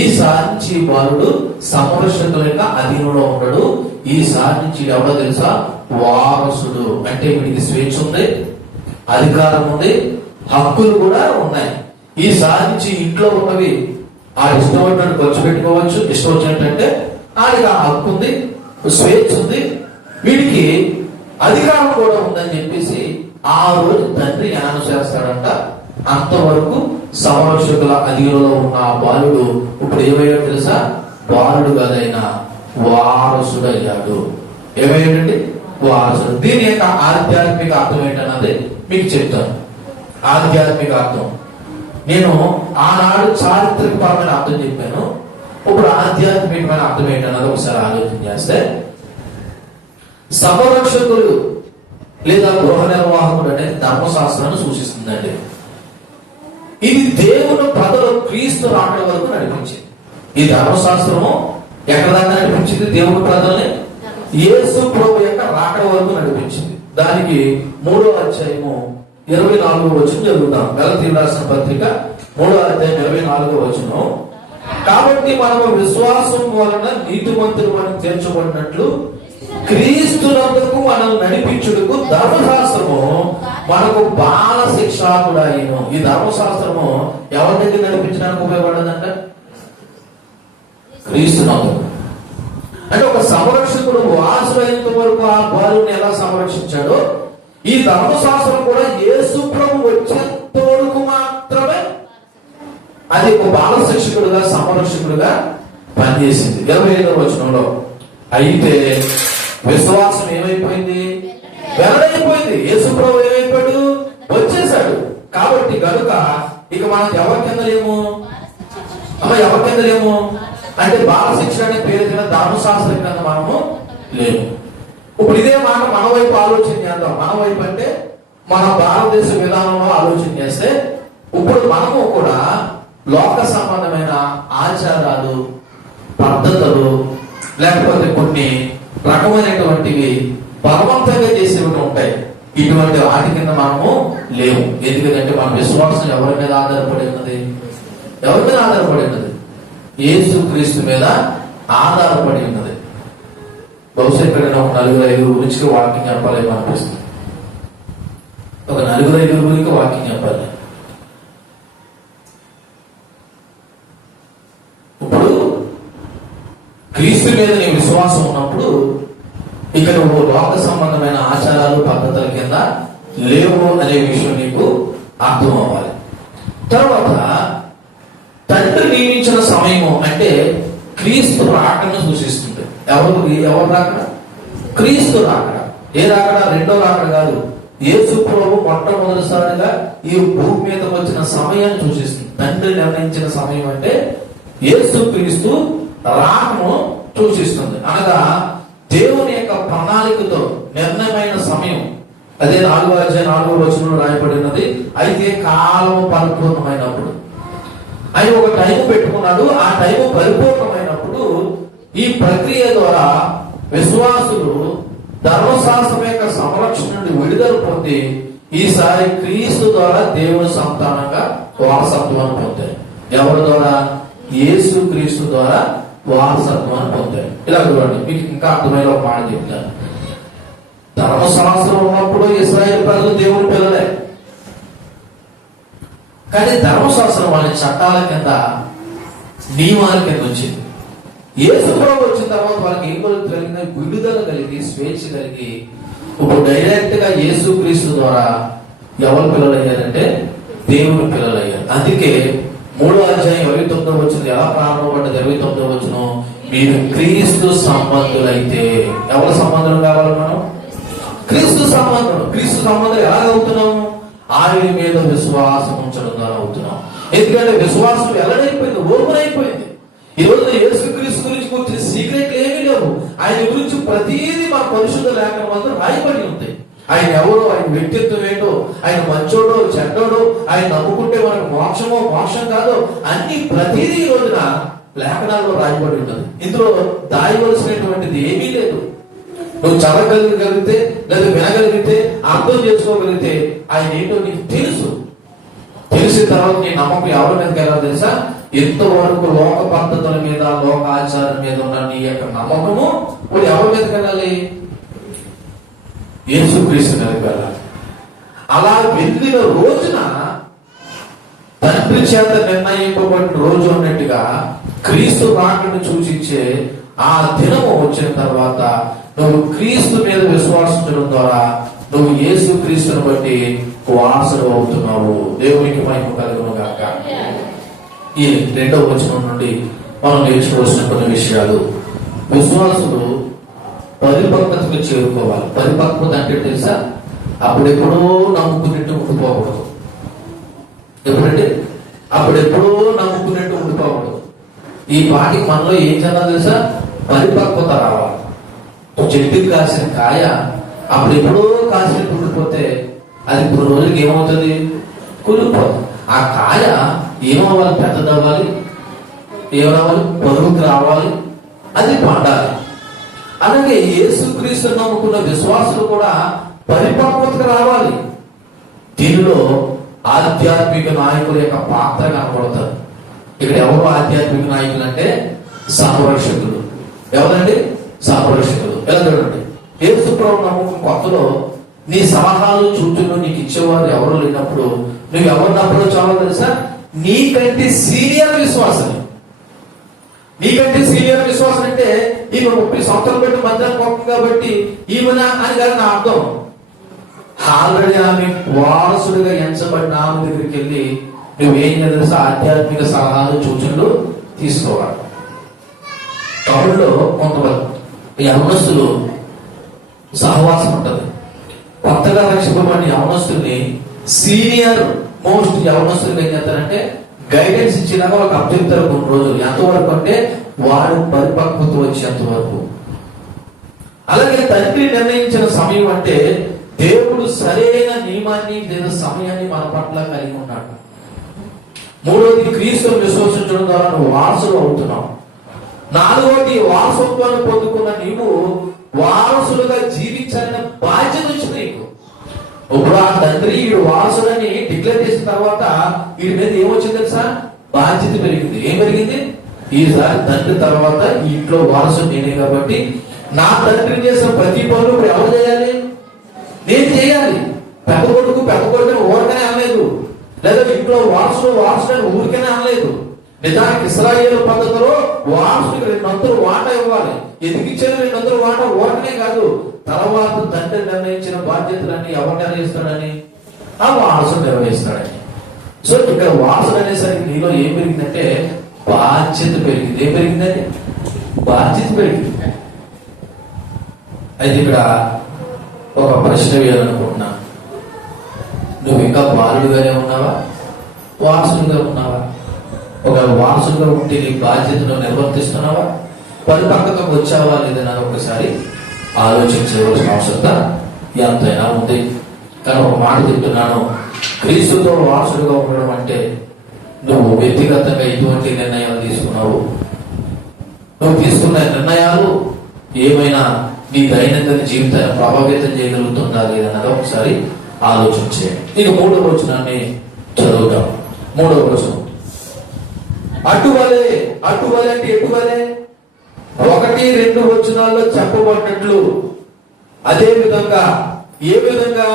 ఈసారి నుంచి బాలుడు సంరక్షకుల యొక్క అధీనంలో ఉంటాడు. ఈసారి నుంచి ఎవడో తెలుసా, వారసుడు. అంటే వీడికి స్వేచ్ఛ ఉంది, అధికారం ఉంది, హక్కులు కూడా ఉన్నాయి. ఈసారి నుంచి ఇంట్లో ఉన్నవి ఆ ఇష్టం వచ్చినట్టు ఖర్చు పెట్టుకోవచ్చు, ఇష్టం వచ్చినట్టు ఆడికి ఆ హక్కు ఉంది, స్వేచ్ఛ ఉంది, వీడికి అధికారం కూడా ఉందని చెప్పేసి ఆ రోజు తండ్రి అనౌన్స్ చేస్తాడంట. అంతవరకు సంరక్షకుల అధీనంలో ఉన్న ఆ బాలుడు ఇప్పుడు ఏమయ్యాడు తెలుసా, బాలుడు కాదైనా వారసుడు అయ్యాడు. ఏమయ్యాడండి, వారసుడు. దీని యొక్క ఆధ్యాత్మిక అర్థం ఏంటన్నది మీకు చెప్తాను. ఆధ్యాత్మిక అర్థం నేను ఆనాడు చారిత్రకపరమైన అర్థం చెప్పాను, ఇప్పుడు ఆధ్యాత్మికమైన అర్థం ఏంటన్నది ఒకసారి ఆలోచన చేస్తే, సంరక్షకులు లేదా గృహ నిర్వాహకుడు అనేది ధర్మశాస్త్రాన్ని సూచిస్తుందండి. ఇది దేవుని ప్రజలు క్రీస్తు రాకడ వరకు నడిపించింది. ఈ ధర్మశాస్త్రము ఎక్కడ దాకా నడిపించింది, దేవుని ప్రజల్ని యేసు ప్రభు యొక్క రాకడ వరకు నడిపించింది. దానికి 3వ అధ్యాయము 24వ వచనం చదువుతాం. గలతీయులకు రాసిన పత్రిక 3వ అధ్యాయం 24వ వచనం. కాబట్టి మనము విశ్వాసం వలన నీతిమంతులు మనం తీర్చబడినట్లు క్రీస్తునందుకు మనం నడిపించుటకు ధర్మశాస్త్రము మనకు బాల శిక్షాకుడాయను. ఈ ధర్మశాస్త్రము ఎవరి దగ్గర నడిపించడానికి ఉపయోగపడదంట, క్రీస్తునందుకు. అంటే ఒక సంరక్షకుడు వారసులైనంత వరకు ఆ బాలుని ఎలా సంరక్షించాడో, ఈ ధర్మశాస్త్రం కూడా యేసు ప్రభు వచ్చేంత వరకు మాత్రమే అది ఒక బాల శిక్షకుడుగా సంరక్షకుడుగా పనిచేసింది. 25వ వచనంలో అయితే విశ్వాసం ఏమైపోయింది, వెల్లడైపోయింది. యేసు ప్రభు ఏమైపోయాడు, వచ్చేసాడు. కాబట్టి కనుక ఇక మనం ఎవరి కింద లేము, ఎవరి కింద లేము అంటే బాల శిక్ష అనే పేరు కింద, ధర్మశాస్త్రం కింద మనము లేము. ఇప్పుడు ఇదే మాట మన వైపు ఆలోచన చేద్దాం. మన వైపు అంటే మన భారతదేశ విధానంలో ఆలోచన చేస్తే ఇప్పుడు మనము కూడా లోక సంబంధమైన ఆచారాలు, పద్ధతులు, లేకపోతే కొన్ని రకమైనటువంటివి బలవంతంగా చేసేవి ఉంటాయి. ఇటువంటి వాటి కింద మనము లేవు. ఎందుకంటే మన విశ్వాసం ఎవరి మీద ఆధారపడి ఉన్నది, ఎవరి మీద ఆధారపడి ఉన్నది, యేసు క్రీస్తు మీద ఆధారపడి ఉన్నది. బహుశా ఎక్కడైనా ఒక 4-5 గురించి వాకింగ్ చెప్పాలేమో అనిపిస్తుంది. ఒక 4-5 గురించి వాకింగ్ చెప్పాలి. ఇప్పుడు క్రీస్తు మీద నీ విశ్వాసం ఉన్నప్పుడు ఇక నువ్వు లోక సంబంధమైన ఆచారాలు, పద్ధతుల కింద లేవు అనే విషయం నీకు అర్థం అవ్వాలి. తర్వాత తండ్రి నియమించిన సమయము అంటే క్రీస్తు రాకడను సూచిస్తుంది. ఎవరు రాకడ, క్రీస్తు రాకడ. ఏ రాకడ, రెండో రాకడ కాదు. యేసు ప్రభు మొట్టమొదటిసారిగా ఈ భూమి మీదకి వచ్చిన సమయాన్ని సూచిస్తుంది. తండ్రి నిర్ణయించిన సమయం అంటే యేసు క్రీస్తు రాకను సూచిస్తుంది. అనగా దేవుని యొక్క ప్రణాళికతో నిర్ణయమైన సమయం. అదే 4వ అధ్యాయం 4వ వచనంలో రాయబడినది. అయితే కాలం పరిపూర్ణమైనప్పుడు, ఆయన ఒక టైం పెట్టుకున్నాడు. ఆ టైం పరిపూర్ణమైనప్పుడు ఈ ప్రక్రియ ద్వారా విశ్వాసులు ధర్మశాస్త్రం యొక్క సంరక్షణ నుండి విడుదల పొంది ఈసారి క్రీస్తు ద్వారా దేవుని సంతానంగా వారసత్వాన్ని పొందారు. ఎవరి ద్వారా, యేసు క్రీస్తు ద్వారా వారసత్వాన్ని పొందారు. ఇలా చూడండి, మీకు ఇంకా అర్థమైన ఒక మాట చెప్తాను. ధర్మశాస్త్రం ఉన్నప్పుడు ఇశ్రాయేలు ప్రజలు దేవుని పిల్లలే. కానీ ధర్మశాస్త్రం వాళ్ళ చట్టాల కింద, నియమాల కింద వచ్చింది. యేసు ప్రభు వచ్చిన తర్వాత వాళ్ళకి ఏం కలిగిన విడుదల కలిగి, స్వేచ్ఛ కలిగి, ఇప్పుడు డైరెక్ట్ గా యేసు క్రీస్తు ద్వారా ఎవరు పిల్లలు అయ్యారంటే దేవుని పిల్లలు అయ్యారు. అందుకే 3వ అధ్యాయం 29వ వచనం ఎలా ప్రారంభపడ్డది? 29వ వచనం, మీరు క్రీస్తు సంబంధులైతే. ఎవరి సంబంధం కావాలి మనం? క్రీస్తు సంబంధం. క్రీస్తు సంబంధం ఎలా అవుతున్నాము? ఆయన మీద విశ్వాసం ఉంచడం ద్వారా అవుతున్నాం. ఎందుకంటే విశ్వాసం ఎలాడైపోయింది, ఓపెన్ అయిపోయింది. ఈ రోజున యేసు క్రీస్తు గురించి కూర్చుని సీక్రెట్లు ఏమీ లేవు. ఆయన గురించి ప్రతిదీ మన పరిశుద్ధ లేఖనం మాత్రం రాయబడి ఉంది. ఆయన ఎవరో, ఆయన వ్యక్తిత్వం ఏంటో, ఆయన మంచోడో చెడ్డోడో, ఆయన నమ్ముకుంటే మనకు మోక్షమో మోక్షం కాదో, అన్ని ప్రతిదీ ఈ రోజున లేఖనాల్లో రాయబడి ఉంటుంది. ఇందులో దాయవలసినటువంటిది ఏమీ లేదు. నువ్వు చదవగలిగితే లేదా వినగలిగితే అర్థం చేసుకోగలిగితే ఆయన ఏంటో నీకు తెలుసు. తెలిసిన తర్వాత నీ నమ్మకం ఎవరి మీదకి వెళ్ళాలి తెలుసా? ఎంతవరకు లోక పద్ధతుల మీద, లోక ఆచారం మీద ఉన్న నీ యొక్క నమ్మకము ఇప్పుడు ఎవరి మీదకి వెళ్ళాలి? యేసుక్రీస్తు మీదకి వెళ్ళాలి. అలా వెళ్ళిన రోజున తండ్రి చేత నిర్ణయింపబడిన రోజు అన్నట్టుగా క్రీస్తు రాకను సూచించే ఆ దినము వచ్చిన తర్వాత నువ్వు క్రీస్తు మీద విశ్వాసించడం ద్వారా నువ్వు యేసు క్రీస్తుని బట్టి వారసుడు అవుతున్నావు. దేవునికి మహిమ కలుగును గాక. ఈ 2వ వచనం నుండి మనం నేర్చుకోవాల్సిన కొన్ని విషయాలు. విశ్వాసులు పరిపక్వతకు చేరుకోవాలి. పరిపక్వత అంటే తెలుసా? అప్పుడెప్పుడో నమ్ముకున్నట్టు ఉండిపోకూడదు. ఎప్పుడంటే అప్పుడెప్పుడో నమ్ముకున్నట్టు ఉండిపోకూడదు. ఈ పాటికి మనలో ఏం చేయాలో తెలుసా? పరిపక్వత రావాలి. చెట్టుకి కాసిన కాయ అప్పుడెప్పుడో కాసినట్టు ఉండిపోతే అది ఇప్పుడు రోజుకి ఏమవుతుంది? కులిపోతుంది. ఆ కాయ ఏమవ్వాలి? పెద్దదవ్వాలి, ఏమవ్వాలి? పరుగుకి రావాలి, అది పండాలి. అలాగే యేసుక్రీస్తు నమ్ముకున్న విశ్వాసులు కూడా పరిపక్వతకు రావాలి. దీనిలో ఆధ్యాత్మిక నాయకుల యొక్క పాత్ర కనబడతారు. ఇక్కడ ఎవరు ఆధ్యాత్మిక నాయకులు అంటే సంరక్షకులు. ఎవరండి? సంరక్షకులు. ఎలా చూడండి, యేసు ప్రభు నమ్మకం కొత్తలో నీ సలహాలు సూచనలు నీకు ఇచ్చేవారు ఎవరు లేనప్పుడు నువ్వు ఎవరినప్పుడు చాలా తెలుసా? నీకంటే సీనియర్ విశ్వాసం. నీకంటే సీనియర్ విశ్వాసం అంటే ఈమె 30 సంవత్సరాలు బట్టి మందిరం పోతుంది కాబట్టి ఈమెనా అని కాదు నా అర్థం. ఆల్రెడీ ఆమె వారసుడిగా ఎంచబడిన ఆమె దగ్గరికి వెళ్ళి నువ్వేం తెలుసా? ఆధ్యాత్మిక సలహాలు సూచనలు తీసుకోవాలి. కవుల్లో కొంతమంది యవనస్తులు సహవాసం ఉంటుంది. కొత్తగా రక్షింపబడిన యవనస్తుల్ని సీనియర్ మోస్ట్ యవనస్తులు ఏం చేస్తారంటే గైడెన్స్ ఇచ్చినాక వాళ్ళకి అభ్యర్థులు కొన్ని రోజులు. ఎంతవరకు అంటే వాడు పరిపక్వత వచ్చేంత వరకు. అలాగే తండ్రి నిర్ణయించిన సమయం అంటే దేవుడు సరైన నియమాన్ని లేదా సమయాన్ని మన పట్ల కలిగి ఉన్నాడు. 3వది క్రీస్తును విశ్వసించడం ద్వారా నువ్వు వారసులు అవుతున్నావు. 4వది వారసత్వాన్ని పొందుకున్న నీవు వారసులుగా జీవించాలన్న బాధ్యత వచ్చింది నీకు. ఇప్పుడు ఆ తండ్రి వీడు వారసులని డిక్లేర్ చేసిన తర్వాత వీడి మీద ఏమొచ్చింది తెలుసా? బాధ్యత పెరిగింది. ఏం పెరిగింది? ఈసారి తండ్రి తర్వాత ఈ ఇంట్లో వారసుడు నేనే కాబట్టి నా తండ్రి చేసిన ప్రతి పనులు ఇప్పుడు ఎవరు చేయాలి? నేను చేయాలి. పెద్ద కొడుకు ఊరికనే అనలేదు, లేదా ఇంట్లో వారసుడని ఊరికనే అనలేదు. నిజానికి ఇశ్రాయేలు పద్ధతిలో వారసుడికి 2 వాటా ఇవ్వాలి. ఎందుకు ఇచ్చేది 2 వాటా? ఊరకనే కాదు, తర్వాత తండ్రి నిర్ణయించిన బాధ్యతలన్నీ ఎవరు నిర్వహిస్తాడని? ఆ వారసుడు నిర్వహిస్తాడని. సో ఇక్కడ వారసుడు అనేసరికి నీలో ఏం పెరిగిందంటే బాధ్యత పెరిగింది. ఏం పెరిగిందండి? బాధ్యత పెరిగింది. అయితే ఇక్కడ ఒక ప్రశ్న వేయాలనుకుంటున్నా. నువ్వు ఇంకా బాలుడుగానే ఉన్నావా, వారసుడుగా ఉన్నావా? ఒక వారసుడుగా ఉంటే నీ బాధ్యతను నిర్వర్తిస్తున్నావా, పరిపక్వతకు వచ్చావా లేదని ఒకసారి ఆలోచించవలసిన అవసరం ఎంతైనా ఉంది. కానీ ఒక మాట చెప్తున్నాను, క్రీస్తుతో వారసుడుగా ఉండడం అంటే నువ్వు వ్యక్తిగతంగా ఎటువంటి నిర్ణయాలు తీసుకున్నావు, నువ్వు తీసుకున్న నిర్ణయాలు ఏమైనా నీ దైనందిన జీవితాన్ని ప్రభావితం చేయగలుగుతుందా లేదన్నది ఒకసారి ఆలోచించే. ఇక 3వ వచనాన్ని చదువుతాం. 3వ వచనం, అటువలే అంటే ఎటువలే 1-2 వచనాల్లో చెప్పబడినట్లు అదే విధంగా ఏ విధంగా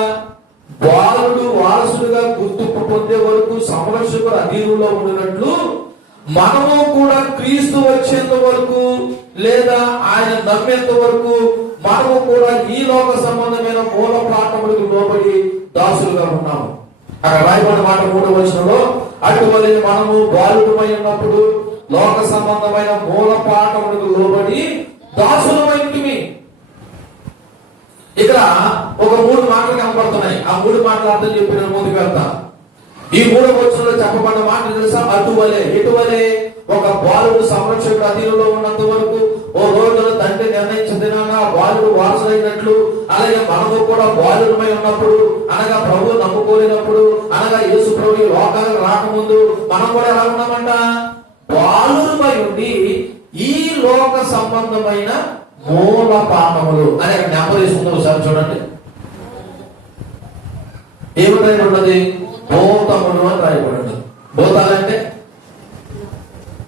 బాలుడు వారసుడుగా గుర్తింపు పొందే వరకు సంరక్షకుడు అధీనంలో ఉండినట్లు మనము కూడా క్రీస్తు వచ్చేంత వరకు లేదా ఆయన నమ్మేంత వరకు మనము కూడా ఈ లోక సంబంధమైన మూల పాఠములకు లోబడి దాసులుగా ఉన్నాము. అక్కడ రాయబడిన మాట 3వ వచనంలో, అటువలే మనము బాలుడమై ఉన్నప్పుడు లోక సంబంధమైన మూల పాఠములకు లోబడి దాసులమైంటిమి. ఇక్కడ ఒక 3 మాటలు కనపడుతున్నాయి. ఆ 3 మాటలు అర్థం చెప్పి నేను ముందుకు వెళ్తా. ఈ 3వ వచనంలో చెప్పబడిన మాట తెలుసా? అటువలే. ఎటువలే? ఒక బాలుడు సంరక్షకుడు అధీనంలో ఉన్నంత వరకు ఓ రోజున తండ్రి నిర్ణయించిన బాలుడు వారసులైనట్లు, అలాగే మనము కూడా బాలుడమై ఉన్నప్పుడు అనగా ప్రభు నమ్ముకోలేనప్పుడు అనగా యేసు ప్రభు లోకాలకు రాకముందు మనం కూడా ఎలా ఉన్నామంట? బాలుడమై ఉండి ఈ లోక సంబంధమైన మూల పాఠములు అనే నెంబర్ వేసుకుందాం. ఒకసారి చూడండి, ఏమి రాయబడినది? భూతములు అని రాయబడి. భూతాలంటే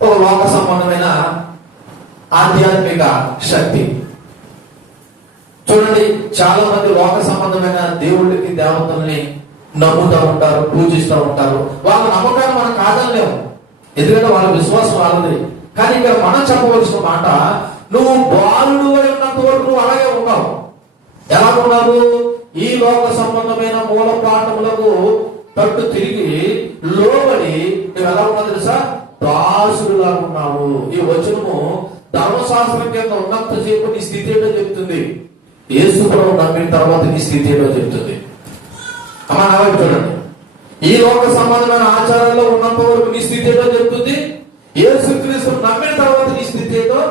ఒక లోక సంబంధమైన ఆధ్యాత్మిక శక్తి. చూడండి, చాలా మంది లోక సంబంధమైన దేవుళ్ళకి దేవతల్ని నమ్ముతూ ఉంటారు, పూజిస్తూ ఉంటారు. వాళ్ళ నమ్మకాన్ని మనం కాదనలేము, ఎందుకంటే వాళ్ళ విశ్వాసం వాళ్ళది. కానీ ఇక్కడ మనం చెప్పవలసిన మాట, నువ్వు బాలుడు ఉన్నంత వరకు నువ్వు అలాగే ఉన్నావు. ఎలా ఉన్నావు? ఈ లోక సంబంధమైన మూల పాఠములకు తట్టు తిరిగి లోబడి నువ్వు ఎలా ఉన్నావు తెలుసా? దాసుడులా ఉన్నావు. ఈ వచనము ధర్మశాస్త్రం కింద ఉన్నంతసేపు నీ స్థితి ఏంటో చెప్తుంది. యేసు ప్రభువు నమ్మిన తర్వాత నీ స్థితి ఏంటో చెప్తుంది. అమ్మా నా వైపు చూడండి, ఈ లోక సంబంధమైన ఆచారాల్లో ఉన్నంత వరకు నీ స్థితి ఏంటో చెప్తుంది. యేసుక్రీస్తు నమ్మిన తర్వాత నీ స్థితి ఏంటో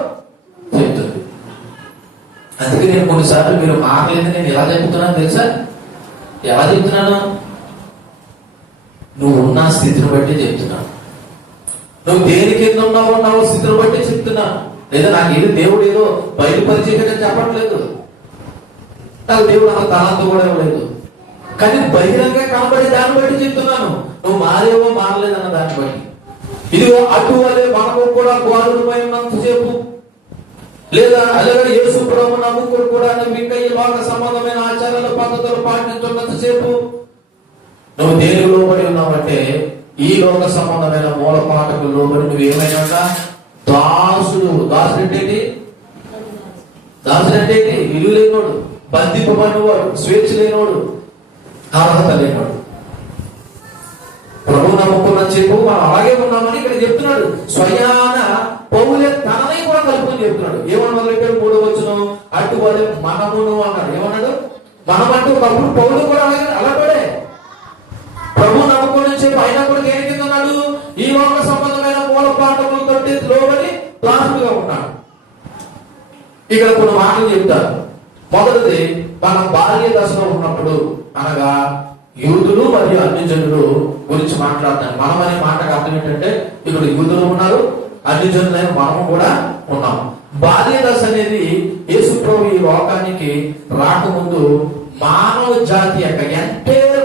చెప్తుంది. అందుకే నేను కొన్నిసార్లు మీరు మారలేదు నేను ఎలా చెప్తున్నాను తెలుసా? ఎలా చెప్తున్నాను? నువ్వు ఉన్న స్థితిని బట్టి చెప్తున్నాను. నువ్వు దేని కింద ఉన్నావు స్థితిని బట్టి చెప్తున్నాను. లేదా నాకు ఏదో దేవుడు ఏదో బయలుపరిచేయడం చెప్పట్లేదు. నాకు దేవుడు నాకు తలంతో కూడా ఇవ్వలేదు. కానీ బహిరంగ కనబడి దాన్ని బట్టి చెప్తున్నాను. నువ్వు మారేవో మారలేదన్న దాన్ని బట్టి. ఇదిగో అటువలే మనము కూడా బాలుడమై ఉన్నంతసేపు లేదా అలాగే యేసు ప్రభువును నమ్ముకుని కూడా ఇంకా ఈ లోక సంబంధమైన ఆచారాల పద్ధతులు పాటించున్నంతసేపు నువ్వు దేనికి లోబడి ఉన్నావంటే ఈ లోక సంబంధమైన మూల పాఠకు లోబడి నువ్వు ఏమైనా దాసుడు. దాసుడంటే ఇల్లు లేనోడు, బంధింపబడినవాడు, స్వేచ్ఛ లేనోడు, అర్హత లేనోడు. ప్రభు నమ్ముకున్న చెప్పు మనం అలాగే ఉన్నామని ఇక్కడ చెప్తున్నాడు. స్వయాన పౌలే తనని కూడా కలుపుకొని చెప్తున్నాడు. ఏమన్నా మొదలెట్టాడు? 3వ వచనం, అటువలే మనమును అన్నాడు. ఏమన్నాడు? మనం అంటూ ఒకప్పుడు పౌలు కూడా అలాగే ప్రభు నమ్ముకుని చెప్పి అయినా కూడా దేని కింద ఉన్నాడు? ఈ లోక సంబంధమైన మూల పాఠములతో లోబడి దాసుడుగా ఉన్నాడు. ఇక్కడ కొన్ని మాటలు చెప్తారు. మొదటిది, మన బాల్య దశలో ఉన్నప్పుడు అనగా యూదులు మరియు అన్ని జనులు గురించి మాట్లాడతాను. మనం అనే మాటకు అర్థం ఏంటంటే ఇక్కడ యూదులు ఉన్నారు, అన్ని జనులైన మనము కూడా ఉన్నాం. బాల్య దశ అనేది యేసు ప్రభు ఈ లోకానికి రాకముందు మానవ జాతి యొక్క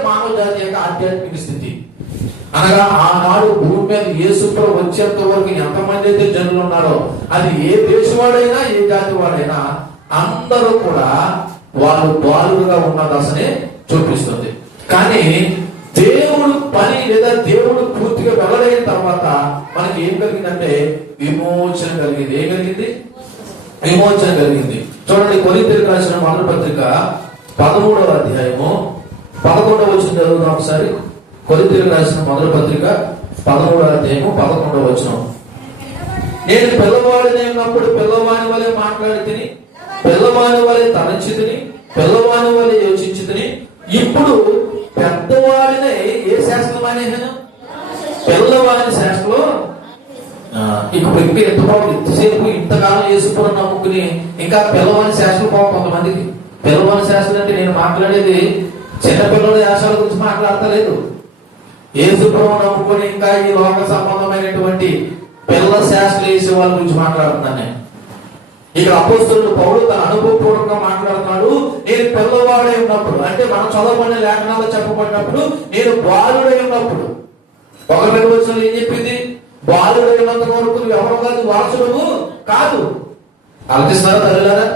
మానవ జాతి యొక్క ఆధ్యాత్మిక స్థితి. అనగా ఆనాడు భూమి మీద యేసు ప్రభు వచ్చేంత వరకు ఎంతమంది అయితే జనులు ఉన్నారో అది ఏ దేశవాడైనా ఏ జాతి వాడైనా అందరూ కూడా వాళ్ళు బాలుడుగా ఉన్న దశనే చూపిస్తుంది. కానీ దేవుడు పని లేదా దేవుడు పూర్తిగా వెళ్ళలేని తర్వాత మనకి ఏం కలిగిందంటే విమోచన కలిగింది. ఏం కలిగింది? విమోచన కలిగింది. చూడండి, కొరింథీయులకు రాసిన మొదటి పత్రిక 13వ అధ్యాయము 11వ వచనం చదువుదాం ఒకసారి. కొరింథీయులకు రాసిన మొదటి పత్రిక 13వ అధ్యాయము 11వ వచనం. నేను పిల్లవాడిని ఉన్నప్పుడు పిల్లవాని వలె మాట్లాడి తిని, పిల్లవాని వలె తలంచి తిని, పిల్లవాని వలె యోచించి తిని, ఇప్పుడు పెద్దవాడినే ఏ శాస్త్రం అనేసాను? పిల్లవాడి శాస్త్రంలో. ఇప్పుడు ఎంతసేపు ఇంతకాలం యేసుప్రభువును నమ్ముకుని ఇంకా పిల్లవాడి శాస్త్రం పోవ కొంతమందికి. పిల్లవాడి శాస్త్రం అంటే నేను మాట్లాడేది చిన్నపిల్లల శాస్త్రాల గురించి మాట్లాడతలేదు. యేసుప్రభువును నమ్ముకుని ఇంకా ఈ లోక సంబంధమైనటువంటి పిల్ల శాస్త్రం వేసే వాళ్ళ గురించి మాట్లాడుతున్నాను నేను. ఇక్కడ అపోస్తలుడు పౌలు తన అనుభవపూర్వకంగా మాట్లాడుతున్నాడు. నేను పిల్లవాడై ఉన్నప్పుడు అంటే మనం చదవబడిన లేఖనాల్లో చెప్పబడినప్పుడు నేను బాలుడై ఉన్నప్పుడు 1 వచనంలో ఏం చెప్పింది? బాలుడై ఉన్నంత వరకు నువ్వు ఎవరు కాదు, వారసుడు కాదు. ఆలోచిస్తారా తల్లిలారా?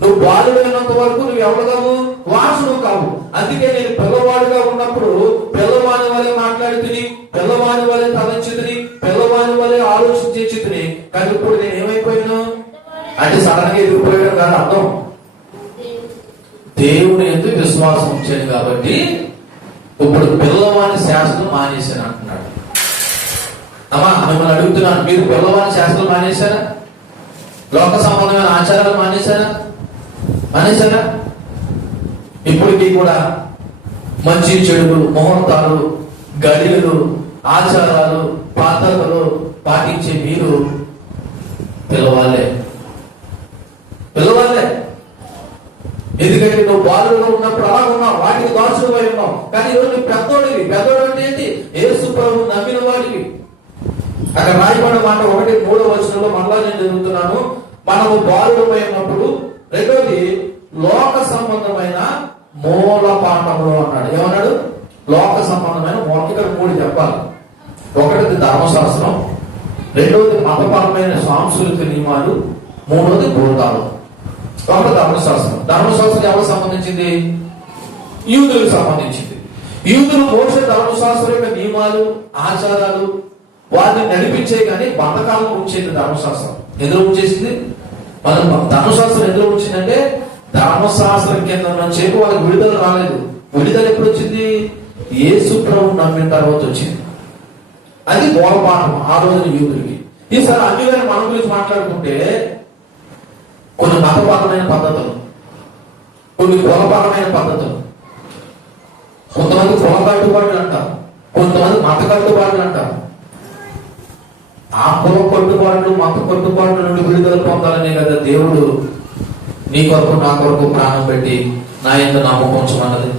నువ్వు బాలుడైనంత వరకు నువ్వు ఎవరు కావు? వారసుడు కావు. అందుకే నేను పిల్లవాడిగా ఉన్నప్పుడు పిల్లవాడి వలె మాట్లాడుతుని, పిల్లవాడి వలె తలంచుతుని, పిల్లవాడి వలె ఆలోచించుతుని. కానీ ఇప్పుడు నేను ఏమైపోయాను అంటే సడన్ గా ఎదిగిపోయాడు కాదు అర్థం. దేవుని ఎందుకు విశ్వాసం ఉంచాను కాబట్టి ఇప్పుడు పిల్లవాడి శాస్త్రం మానేశాను అంటున్నాడు. అమ్మా మిమ్మల్ని అడుగుతున్నాను, మీరు పిల్లవాడి శాస్త్రం మానేశారా? లోక సంబంధమైన ఆచారాలు మానేశారా? ఇప్పటికీ కూడా మంచి చెడులు, ముహూర్తాలు, గడియలు, ఆచారాలు, పద్ధతులు పాటించే మీరు పిల్లవాళ్ళే. ఎందుకంటే నువ్వు బాలులో ఉన్నప్పుడు అలా ఉన్నావు, వాటికి దాచుకుపోయి ఉన్నావు. కానీ ఈరోజు నువ్వు పెద్దోడివి. పెద్దోడు అంటే ఏంటి? యేసు ప్రభువు నమ్మిన వాడివి. అక్కడ రాయబడిన మాట 1:3 మళ్ళా నేను చదువుతున్నాను. మనము బాలులమై ఉన్నప్పుడు. రెండోది లోక సంబంధమైన మూల పాఠములు అన్నాడు. ఏమన్నాడు? లోక సంబంధమైన ఇక్కడ 3 చెప్పాలి. ఒకటిది ధర్మశాస్త్రం, రెండవది మతపరమైన సాంస్కృతిక నియమాలు, మూడవది భూతాలు. ఒకటి ధర్మశాస్త్రం. ధర్మశాస్త్రం ఎవరికి సంబంధించింది? యూదులకు సంబంధించింది. యూదులు మోసే ధర్మశాస్త్రం యొక్క నియమాలు, ఆచారాలు వారిని నడిపించే కానీ బంధకాలను ఉంచేది ధర్మశాస్త్రం. ఎందులో ఉంచేసింది? మన ధర్మశాస్త్రం ఎందులో ఉంచిందంటే ధర్మశాస్త్రం కింద నుంచి వాళ్ళకి విడుదల రాలేదు. విడుదల ఎప్పుడు వచ్చింది? యేసు ప్రభువు నమ్మిన తర్వాత వచ్చింది. అది మూలపాఠం ఆ రోజున యూదులకి. ఈసారి అన్ని మన గురించి మాట్లాడుకుంటే కొన్ని మతపరమైన పద్ధతులు, కొన్ని కులపరమైన పద్ధతులు, కొంతమంది కుల కట్టుబాట్లు అంటారు, కొంతమంది మత కట్టుబాట్లు అంటారు. ఆ కుల కట్టుబాట్లు, మత కట్టుబాట్ల నుండి విడుదల పొందాలనే కదా దేవుడు నీ కొరకు నా కొరకు ప్రాణం పెట్టి నా యందు నమ్మకం ఉంచమన్నది.